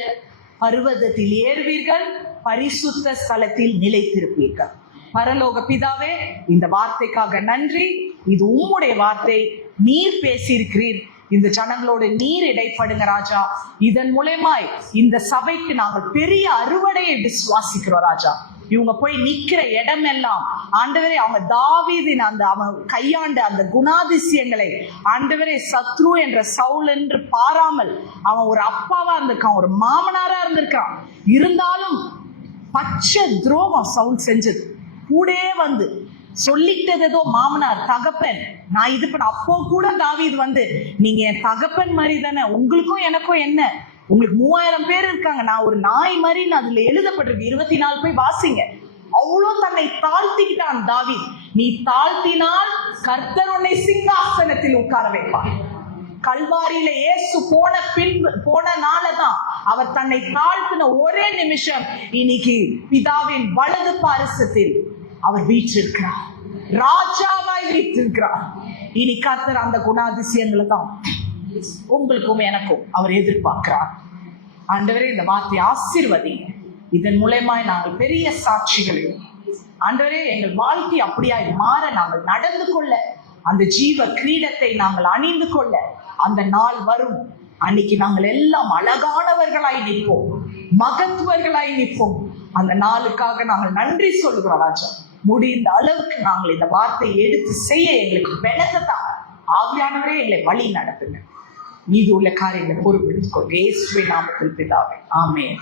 பர்வதத்தில் ஏறுவீர்கள், பரிசுத்த ஸ்தலத்தில் நிலைத்திருப்பீர்கள். பரலோக பிதாவே, இந்த வார்த்தைக்காக நன்றி. இது உம்முடைய வார்த்தை. நீர் பேசியிருக்கிறீர். இந்த ஜனங்களோடு நீர் இடைப்படுங்க ராஜா. இதன் மூலமாய் இந்த சபைக்கு நாங்கள் பெரிய அறுவடையை விசுவாசிக்கிறோம் ராஜா. இவங்க போய் நிக்கிற இடம் எல்லாம் ஆண்டவரே, அவங்க தாவீதின் அந்த அவன் கையாண்ட அந்த குணாதிசயங்களை ஆண்டவரே, சத்ரு என்ற சவுல் என்று பாராமல் அவன் ஒரு அப்பாவா இருந்திருக்கான், ஒரு மாமனாரா இருந்திருக்கான். இருந்தாலும் பச்சை துரோகம் சவுல் செஞ்சது. கூடே வந்து சொல்லிட்டது ஏதோ மாமனார் தகப்பன், நான் இது பண்ண. அப்போ கூட தாவீது வந்து, நீங்க என் தகப்பன் மாதிரி தானே, உங்களுக்கும் எனக்கும் என்ன, உங்களுக்கு 3000 பேர் இருக்காங்க, நான் ஒரு நாய் மாதிரி. அதுல எழுதப்பட்டிருக்கு 24 போய் வாசிங்க. அவ்வளவு தன்னை தாழ்த்திக்கிட்டான் தாவீது. நீ தாழ்த்தினால் கர்த்தர் உன்னை சிங்காசனத்தில் உட்கார வைப்பார். கல்வாரியில இயேசு போன நாளதான் அவர் தன்னை தாழ்த்தின ஒரே நிமிஷம் இன்னைக்கு பிதாவின் வலது பாரிசத்தில் அவர் வீற்றிருக்கிறார், ராஜாவாய் வீற்றிருக்கிறார். இனி கர்த்தர் அந்த குணாதிசயங்களை தான் உங்களுக்கும் எனக்கும் அவர் எதிர்பார்க்கிறார். ஆண்டவரே, இந்த வார்த்தை ஆசீர்வதிங்க. இதன் மூலமாய் நாங்கள் பெரிய சாட்சிகளையும் ஆண்டவரே, எங்கள் வாழ்க்கை அப்படியாய் மாற நாங்கள் நடந்து கொள்ள, அந்த ஜீவ கிரீடத்தை நாங்கள் அணிந்து கொள்ள அந்த நாள் வரும். அன்னைக்கு நாங்கள் எல்லாம் அழகானவர்களாய் நிற்போம், மகத்துவர்களாய் நிற்போம். அந்த நாளுக்காக நாங்கள் நன்றி சொல்லுகிறோம் ராஜா. முடிந்த அளவுக்கு நாங்கள் இந்த வார்த்தையை எடுத்து செய்ய எங்களுக்கு பலத்தை தான். ஆவியானவரே, எங்களை வழி நடத்துங்க. மீது உள்ள காரியங்களை பொறுப்பெடுத்துக்கொள்ளுங்க. இயேசுவின் நாமத்தில் பிதாவே, ஆமென்.